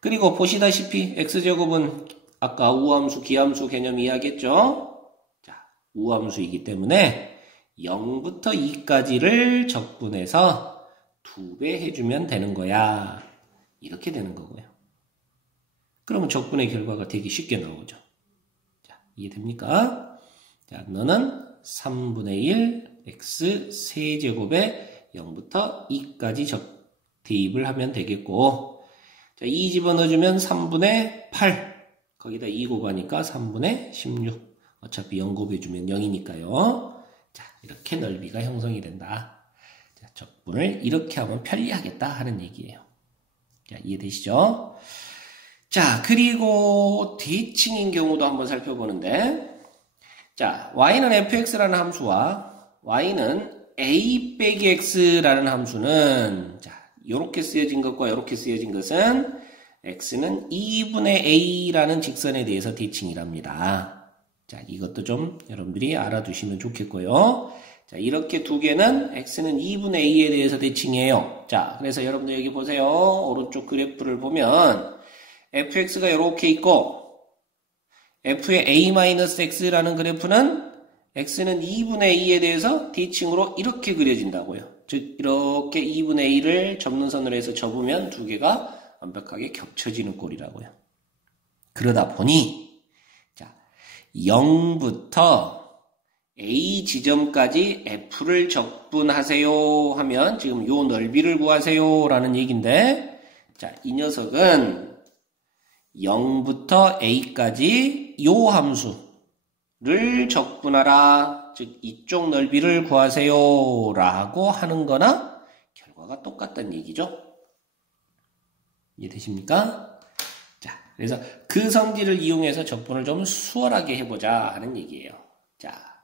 그리고 보시다시피 x제곱은 아까 우함수, 기함수 개념 이야기했죠? 자, 우함수이기 때문에 0부터 2까지를 적분해서 2배 해주면 되는 거야. 이렇게 되는 거고요. 그러면 적분의 결과가 되게 쉽게 나오죠. 자, 이해됩니까? 자, 너는 3분의 1 x 세제곱에 0부터 2까지 대입을 하면 되겠고 자, 2 집어넣어주면 3분의 8. 거기다 2 곱하니까 3분의 16. 어차피 0 곱해주면 0이니까요. 자, 이렇게 넓이가 형성이 된다. 자, 적분을 이렇게 하면 편리하겠다 하는 얘기예요. 자, 이해되시죠? 자, 그리고 대칭인 경우도 한번 살펴보는데, 자, y는 fx라는 함수와 y는 a 빼기 x라는 함수는, 자, 요렇게 쓰여진 것과 요렇게 쓰여진 것은 x는 2분의 a라는 직선에 대해서 대칭이랍니다. 자, 이것도 좀 여러분들이 알아두시면 좋겠고요. 자, 이렇게 두 개는 x는 2분의 a에 대해서 대칭이에요. 자, 그래서 여러분들 여기 보세요. 오른쪽 그래프를 보면 fx가 이렇게 있고 f의 a-x라는 그래프는 x는 2분의 a에 대해서 대칭으로 이렇게 그려진다고요. 즉 이렇게 2분의 a를 접는 선으로 해서 접으면 두 개가 완벽하게 겹쳐지는 꼴이라고요. 그러다 보니 자, 0부터 A 지점까지 F를 적분하세요 하면 지금 요 넓이를 구하세요 라는 얘기인데, 자, 이 녀석은 0부터 A까지 요 함수를 적분하라, 즉 이쪽 넓이를 구하세요 라고 하는 거나 결과가 똑같다는 얘기죠. 이해되십니까? 자, 그래서 그 성질을 이용해서 적분을 좀 수월하게 해보자 하는 얘기예요. 자,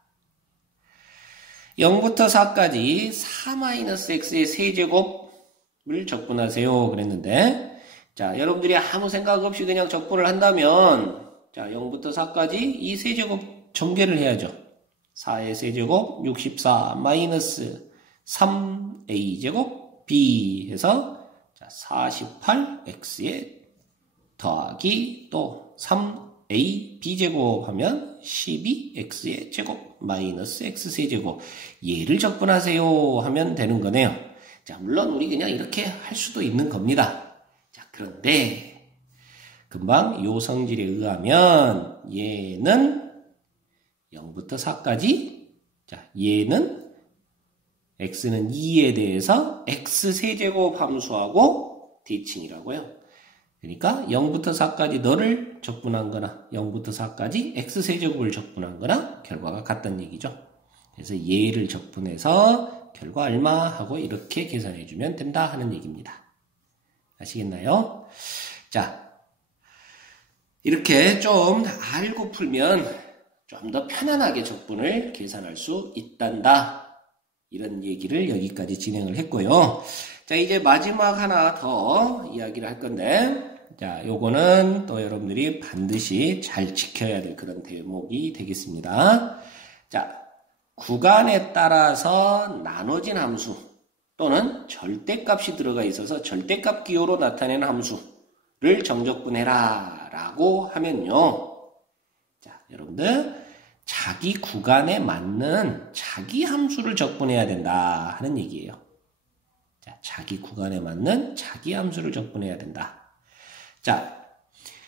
0부터 4까지 4-x의 세제곱을 적분하세요 그랬는데, 자, 여러분들이 아무 생각 없이 그냥 적분을 한다면, 자, 0부터 4까지 이 세제곱 전개를 해야죠. 4의 세제곱 64 마이너스 3a제곱 b 해서, 자, 48x에 더하기 또 3a b제곱 하면 12x의 제곱 마이너스 x세제곱, 얘를 적분하세요 하면 되는 거네요. 자, 물론 우리 그냥 이렇게 할 수도 있는 겁니다. 자, 그런데 금방 요 성질에 의하면 얘는 0부터 4까지, 자, 얘는 x는 2에 대해서 x세제곱 함수하고 대칭이라고요. 그러니까 0부터 4까지 너를 적분한 거나 0부터 4까지 x세제곱을 적분한 거나 결과가 같다는 얘기죠. 그래서 얘를 적분해서 결과 얼마 하고 이렇게 계산해 주면 된다 하는 얘기입니다. 아시겠나요? 자, 이렇게 좀 알고 풀면 좀 더 편안하게 적분을 계산할 수 있단다. 이런 얘기를 여기까지 진행을 했고요. 자, 이제 마지막 하나 더 이야기를 할 건데, 자, 요거는 또 여러분들이 반드시 잘 지켜야 될 그런 대목이 되겠습니다. 자, 구간에 따라서 나눠진 함수 또는 절대값이 들어가 있어서 절대값 기호로 나타내는 함수를 정적분해라 라고 하면요. 자, 여러분들 자기 구간에 맞는 자기 함수를 적분해야 된다 하는 얘기예요. 자, 자기 구간에 맞는 자기 함수를 적분해야 된다. 자,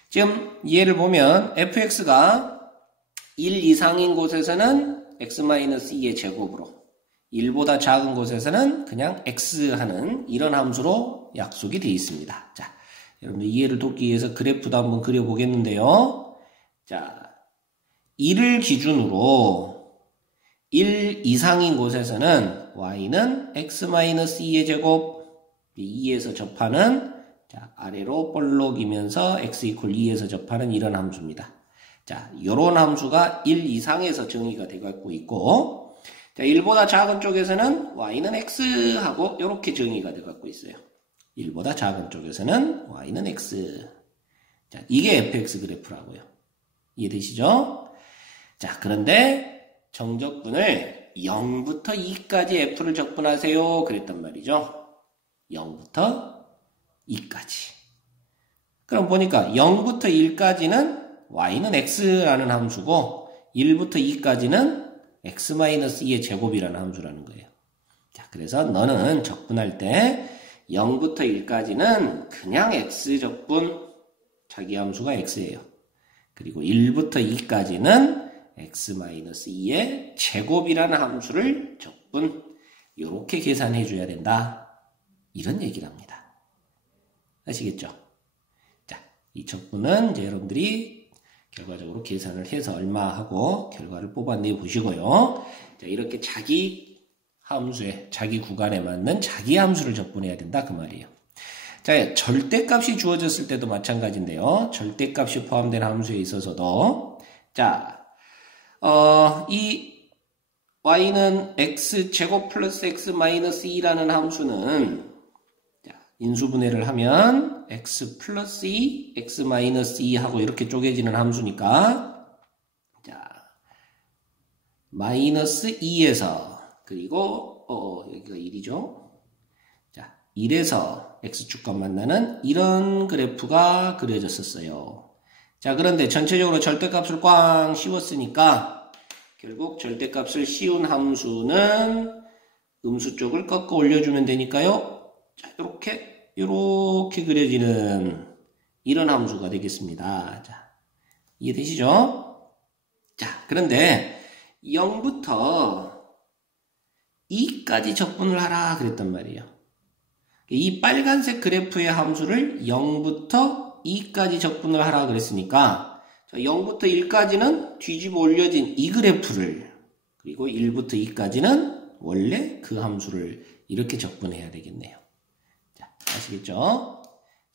지금 얘를 보면 fx가 1 이상인 곳에서는 x-2의 제곱으로, 1보다 작은 곳에서는 그냥 x 하는 이런 함수로 약속이 되어 있습니다. 자, 여러분들 이해를 돕기 위해서 그래프도 한번 그려보겠는데요. 자, 1을 기준으로 1 이상인 곳에서는 y는 x-2의 제곱, 2에서 접하는, 자, 아래로 볼록이면서 x = 2에서 접하는 이런 함수입니다. 자, 요런 함수가 1 이상에서 정의가 되고 있고, 자, 1보다 작은 쪽에서는 y는 x 하고 요렇게 정의가 되고 있어요. 1보다 작은 쪽에서는 y는 x. 자, 이게 fx 그래프라고요. 이해되시죠? 자, 그런데 정적분을 0부터 2까지 f를 적분하세요 그랬단 말이죠. 0부터 2까지. 그럼 보니까 0부터 1까지는 y는 x라는 함수고 1부터 2까지는 x-2의 제곱이라는 함수라는 거예요. 자, 그래서 너는 적분할 때 0부터 1까지는 그냥 x 적분, 자기 함수가 x예요. 그리고 1부터 2까지는 x-2의 제곱이라는 함수를 적분, 요렇게 계산해 줘야 된다. 이런 얘기를 합니다. 아시겠죠? 이 적분은 이제 여러분들이 결과적으로 계산을 해서 얼마 하고 결과를 뽑아내 보시고요. 자, 이렇게 자기 함수에, 자기 구간에 맞는 자기 함수를 적분해야 된다 그 말이에요. 자, 절대값이 주어졌을 때도 마찬가지인데요. 절대값이 포함된 함수에 있어서도 자, 이 y는 x제곱 플러스 x 마이너스 2라는 함수는 자, 인수분해를 하면 x 플러스 2, x 마이너스 2 하고 이렇게 쪼개지는 함수니까 자, 마이너스 2에서 그리고 여기가 1이죠. 자, 1에서 x축과 만나는 이런 그래프가 그려졌었어요. 자, 그런데 전체적으로 절대값을 꽝 씌웠으니까 결국 절대값을 씌운 함수는 음수 쪽을 꺾어 올려주면 되니까요. 자, 이렇게 그려지는 이런 함수가 되겠습니다. 자, 이해되시죠? 자, 그런데 0부터 2까지 적분을 하라 그랬단 말이에요. 이 빨간색 그래프의 함수를 0부터 2까지 적분을 하라 그랬으니까 0부터 1까지는 뒤집어 올려진 이 그래프를 그리고 1부터 2까지는 원래 그 함수를 이렇게 적분해야 되겠네요. 자, 아시겠죠?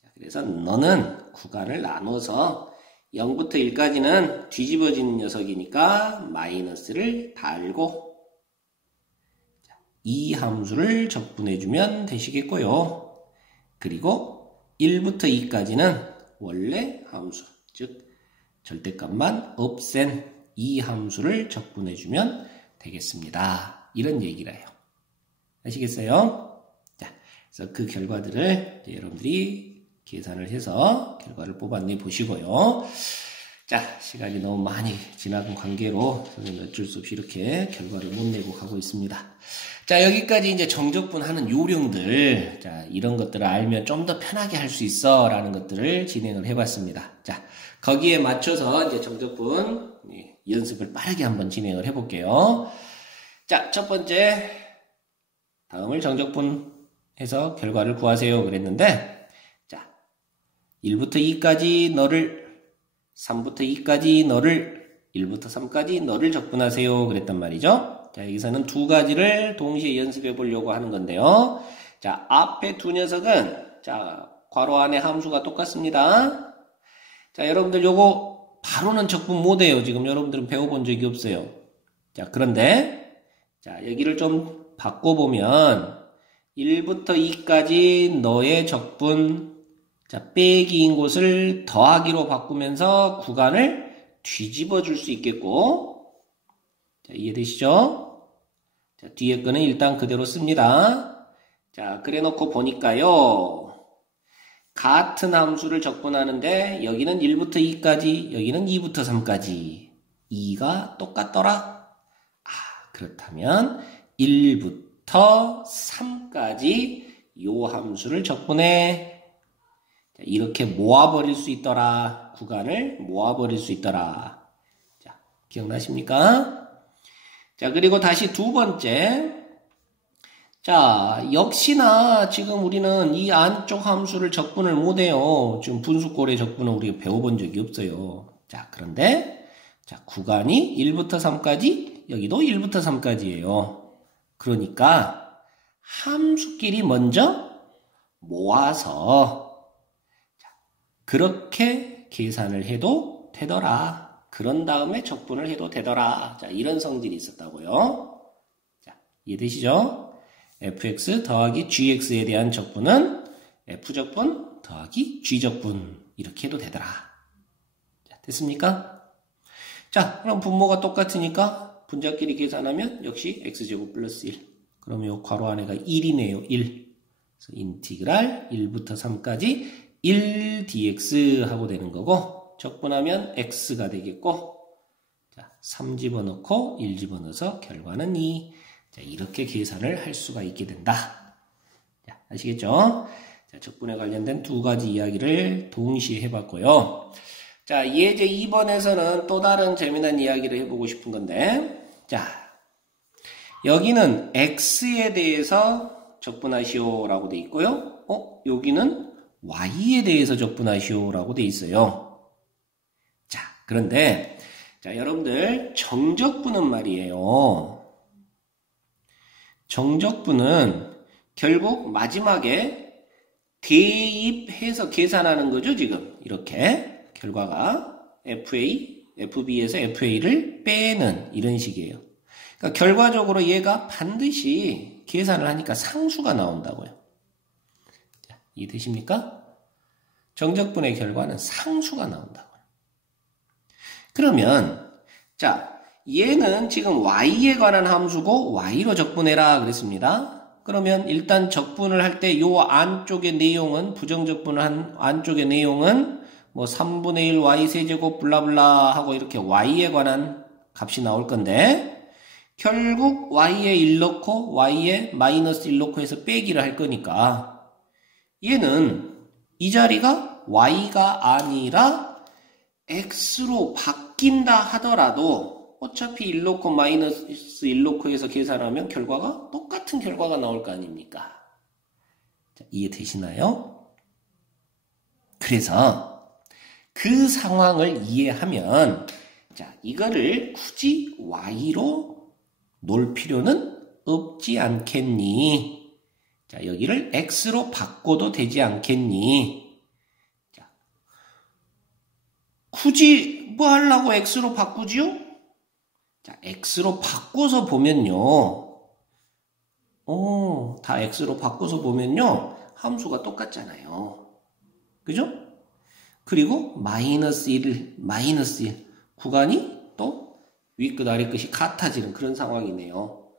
자, 그래서 너는 구간을 나눠서 0부터 1까지는 뒤집어지는 녀석이니까 마이너스를 달고 자, 이 함수를 적분해주면 되시겠고요. 그리고 1부터 2까지는 원래 함수, 즉 절대값만 없앤 이 함수를 적분해주면 되겠습니다. 이런 얘기라요. 아시겠어요? 자, 그래서 그 결과들을 여러분들이 계산을 해서 결과를 뽑아내 보시고요. 자, 시간이 너무 많이 지나간 관계로 선생님 어쩔 수 없이 이렇게 결과를 못 내고 가고 있습니다. 자, 여기까지 이제 정적분하는 요령들, 자, 이런 것들을 알면 좀 더 편하게 할 수 있어 라는 것들을 진행을 해봤습니다. 자, 거기에 맞춰서 이제 정적분 연습을 빠르게 한번 진행을 해볼게요. 자, 첫 번째, 다음을 정적분해서 결과를 구하세요 그랬는데, 자, 1부터 2까지 너를, 3부터 2까지 너를, 1부터 3까지 너를 적분하세요 그랬단 말이죠. 자, 여기서는 두 가지를 동시에 연습해 보려고 하는 건데요. 자, 앞에 두 녀석은, 자, 괄호 안에 함수가 똑같습니다. 자, 여러분들 요거 바로는 적분 못해요. 지금 여러분들은 배워본 적이 없어요. 자, 그런데 자, 여기를 좀 바꿔보면 1부터 2까지 너의 적분 자, 빼기인 곳을 더하기로 바꾸면서 구간을 뒤집어 줄 수 있겠고 자, 이해되시죠? 자, 뒤에 거는 일단 그대로 씁니다. 자, 그래 놓고 보니까요. 같은 함수를 적분하는데 여기는 1부터 2까지, 여기는 2부터 3까지 2가 똑같더라. 아, 그렇다면 1부터 3까지 요 함수를 적분해. 자, 이렇게 모아버릴 수 있더라. 구간을 모아버릴 수 있더라. 자, 기억나십니까? 자, 그리고 다시 두 번째. 자, 역시나 지금 우리는 이 안쪽 함수를 적분을 못해요. 지금 분수꼴의 적분은 우리가 배워본 적이 없어요. 자, 그런데 자, 구간이 1부터 3까지, 여기도 1부터 3까지예요. 그러니까 함수끼리 먼저 모아서 자, 그렇게 계산을 해도 되더라. 그런 다음에 적분을 해도 되더라. 자, 이런 성질이 있었다고요. 자, 이해되시죠? fx 더하기 gx에 대한 적분은 f적분 더하기 g적분 이렇게 해도 되더라. 자, 됐습니까? 자, 그럼 분모가 똑같으니까 분자끼리 계산하면 역시 x제곱 플러스 1. 그러면 요 괄호 안에가 1이네요. 1. 그래서 인티그랄 1부터 3까지 1 dx 하고 되는 거고 적분하면 x가 되겠고 자, 3 집어넣고 1 집어넣어서 결과는 2. 자, 이렇게 계산을 할 수가 있게 된다. 자, 아시겠죠? 자, 적분에 관련된 두 가지 이야기를 동시에 해봤고요. 자, 예제 2번에서는 또 다른 재미난 이야기를 해보고 싶은 건데, 자, 여기는 x에 대해서 적분하시오라고 돼 있고요. 여기는 y에 대해서 적분하시오라고 돼 있어요. 자, 그런데 자, 여러분들 정적분은 말이에요. 정적분은 결국 마지막에 대입해서 계산하는 거죠, 지금. 이렇게 결과가 FB에서 FA를 빼는 이런 식이에요. 그러니까 결과적으로 얘가 반드시 계산을 하니까 상수가 나온다고요. 자, 이해되십니까? 정적분의 결과는 상수가 나온다고요. 그러면 자, 얘는 지금 y에 관한 함수고 y로 적분해라 그랬습니다. 그러면 일단 적분을 할 때 요 안쪽의 내용은 부정적분을 한 안쪽의 내용은 뭐 3분의 1 y 세제곱 블라블라 하고 이렇게 y에 관한 값이 나올 건데 결국 y에 1 넣고 y에 마이너스 1 넣고 해서 빼기를 할 거니까 얘는 이 자리가 y가 아니라 x로 바뀐다 하더라도 어차피 1 넣고 마이너스 1 넣고 해서 계산하면 결과가 똑같은 결과가 나올 거 아닙니까? 자, 이해되시나요? 그래서 그 상황을 이해하면 자, 이거를 굳이 y로 놓을 필요는 없지 않겠니? 자, 여기를 x로 바꿔도 되지 않겠니? 자, 굳이 뭐 하려고 x로 바꾸지요? 자, x로 바꿔서 보면요. 다 x로 바꿔서 보면요. 함수가 똑같잖아요. 그죠? 그리고 마이너스 1 구간이 또 윗끝 아래끝이 같아지는 그런 상황이네요.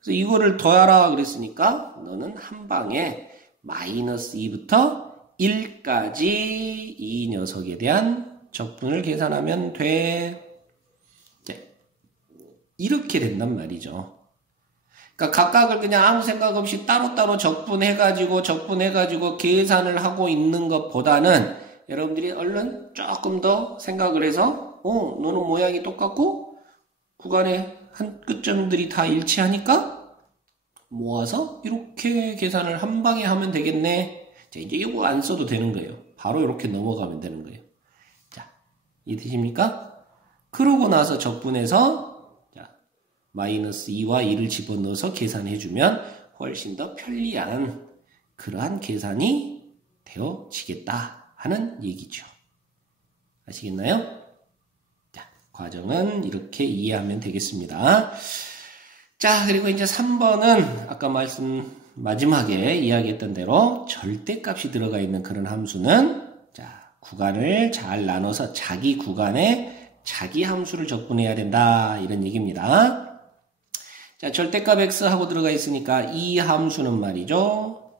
그래서 이거를 더하라 그랬으니까 너는 한 방에 마이너스 2부터 1까지 이 녀석에 대한 적분을 계산하면 돼. 자, 이렇게 된단 말이죠. 그러니까 각각을 그냥 아무 생각 없이 따로따로 적분해가지고 계산을 하고 있는 것보다는 여러분들이 얼른 조금 더 생각을 해서 너는 모양이 똑같고 구간의 한 끝점들이 다 일치하니까 모아서 이렇게 계산을 한 방에 하면 되겠네. 자, 이제 이거 안 써도 되는 거예요. 바로 이렇게 넘어가면 되는 거예요. 자, 이해되십니까? 그러고 나서 적분해서 마이너스 2와 2를 집어넣어서 계산해주면 훨씬 더 편리한 그러한 계산이 되어지겠다 하는 얘기죠. 아시겠나요? 자, 과정은 이렇게 이해하면 되겠습니다. 자, 그리고 이제 3번은 아까 마지막에 이야기했던 대로 절대값이 들어가 있는 그런 함수는 자, 구간을 잘 나눠서 자기 구간에 자기 함수를 적분해야 된다 이런 얘기입니다. 자, 절대값 x하고 들어가 있으니까 이 함수는 말이죠.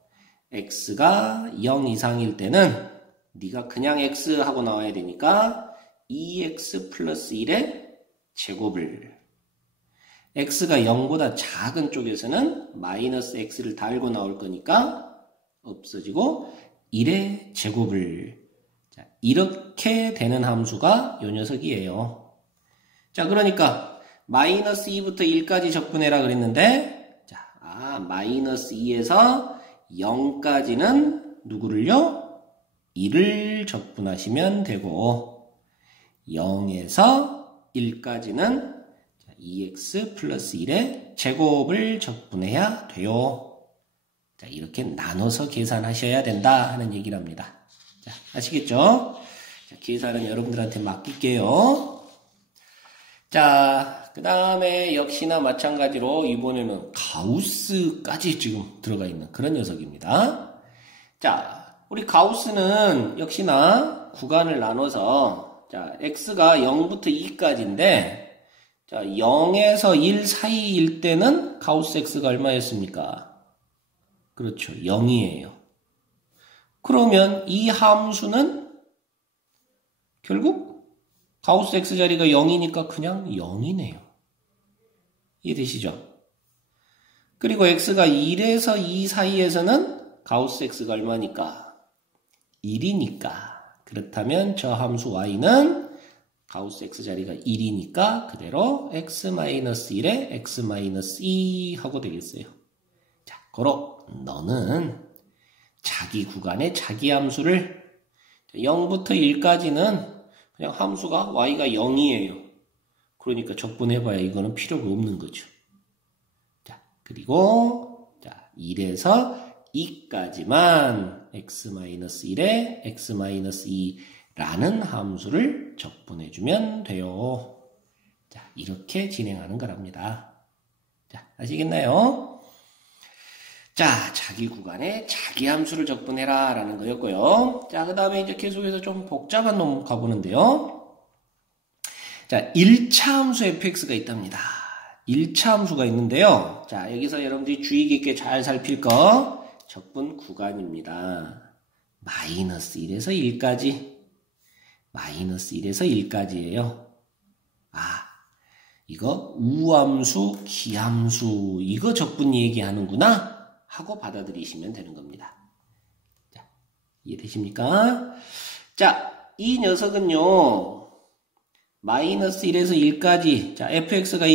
x가 0 이상일 때는 네가 그냥 x하고 나와야 되니까 2x 플러스 1의 제곱을 x가 0보다 작은 쪽에서는 마이너스 x를 달고 나올 거니까 없어지고 1의 제곱을 자, 이렇게 되는 함수가 요 녀석이에요. 자, 그러니까 마이너스 2부터 1까지 적분해라 그랬는데 자, 마이너스 2에서 0까지는 누구를요? 1을 적분하시면 되고 0에서 1까지는 2x 플러스 1의 제곱을 적분해야 돼요. 자, 이렇게 나눠서 계산하셔야 된다 하는 얘기를 합니다. 자, 아시겠죠? 자, 계산은 여러분들한테 맡길게요. 자, 그 다음에 역시나 마찬가지로 이번에는 가우스까지 지금 들어가 있는 그런 녀석입니다. 자, 우리 가우스는 역시나 구간을 나눠서 자, x가 0부터 2까지인데 자, 0에서 1 사이일 때는 가우스 x가 얼마였습니까? 그렇죠. 0이에요. 그러면 이 함수는 결국 가우스 x 자리가 0이니까 그냥 0이네요. 이해되시죠? 그리고 x가 1에서 2 사이에서는 가우스 x가 얼마니까? 1이니까. 그렇다면 저 함수 y는 가우스 x 자리가 1이니까 그대로 x-1에 x-2 하고 되겠어요. 자, 그럼 너는 자기 구간의 자기 함수를 0부터 1까지는 그냥 함수가 y가 0이에요. 그러니까 적분해봐야 이거는 필요가 없는 거죠. 자, 그리고 자 1에서 2까지만 x-1에 x-2라는 함수를 적분해주면 돼요. 자, 이렇게 진행하는 거랍니다. 자, 아시겠나요? 자, 자기 구간에 자기 함수를 적분해라 라는 거였고요. 자, 그 다음에 이제 계속해서 좀 복잡한 놈 가보는데요. 자, 1차 함수 fx가 있답니다. 1차 함수가 있는데요. 자, 여기서 여러분들이 주의 깊게 잘 살필 거 적분 구간입니다. -1에서 1까지. -1에서 1까지예요. 아, 이거 우함수, 기함수 이거 적분 얘기하는구나 하고 받아들이시면 되는 겁니다. 자, 이해되십니까? 자, 이 녀석은요. -1에서 1까지. 자, fx가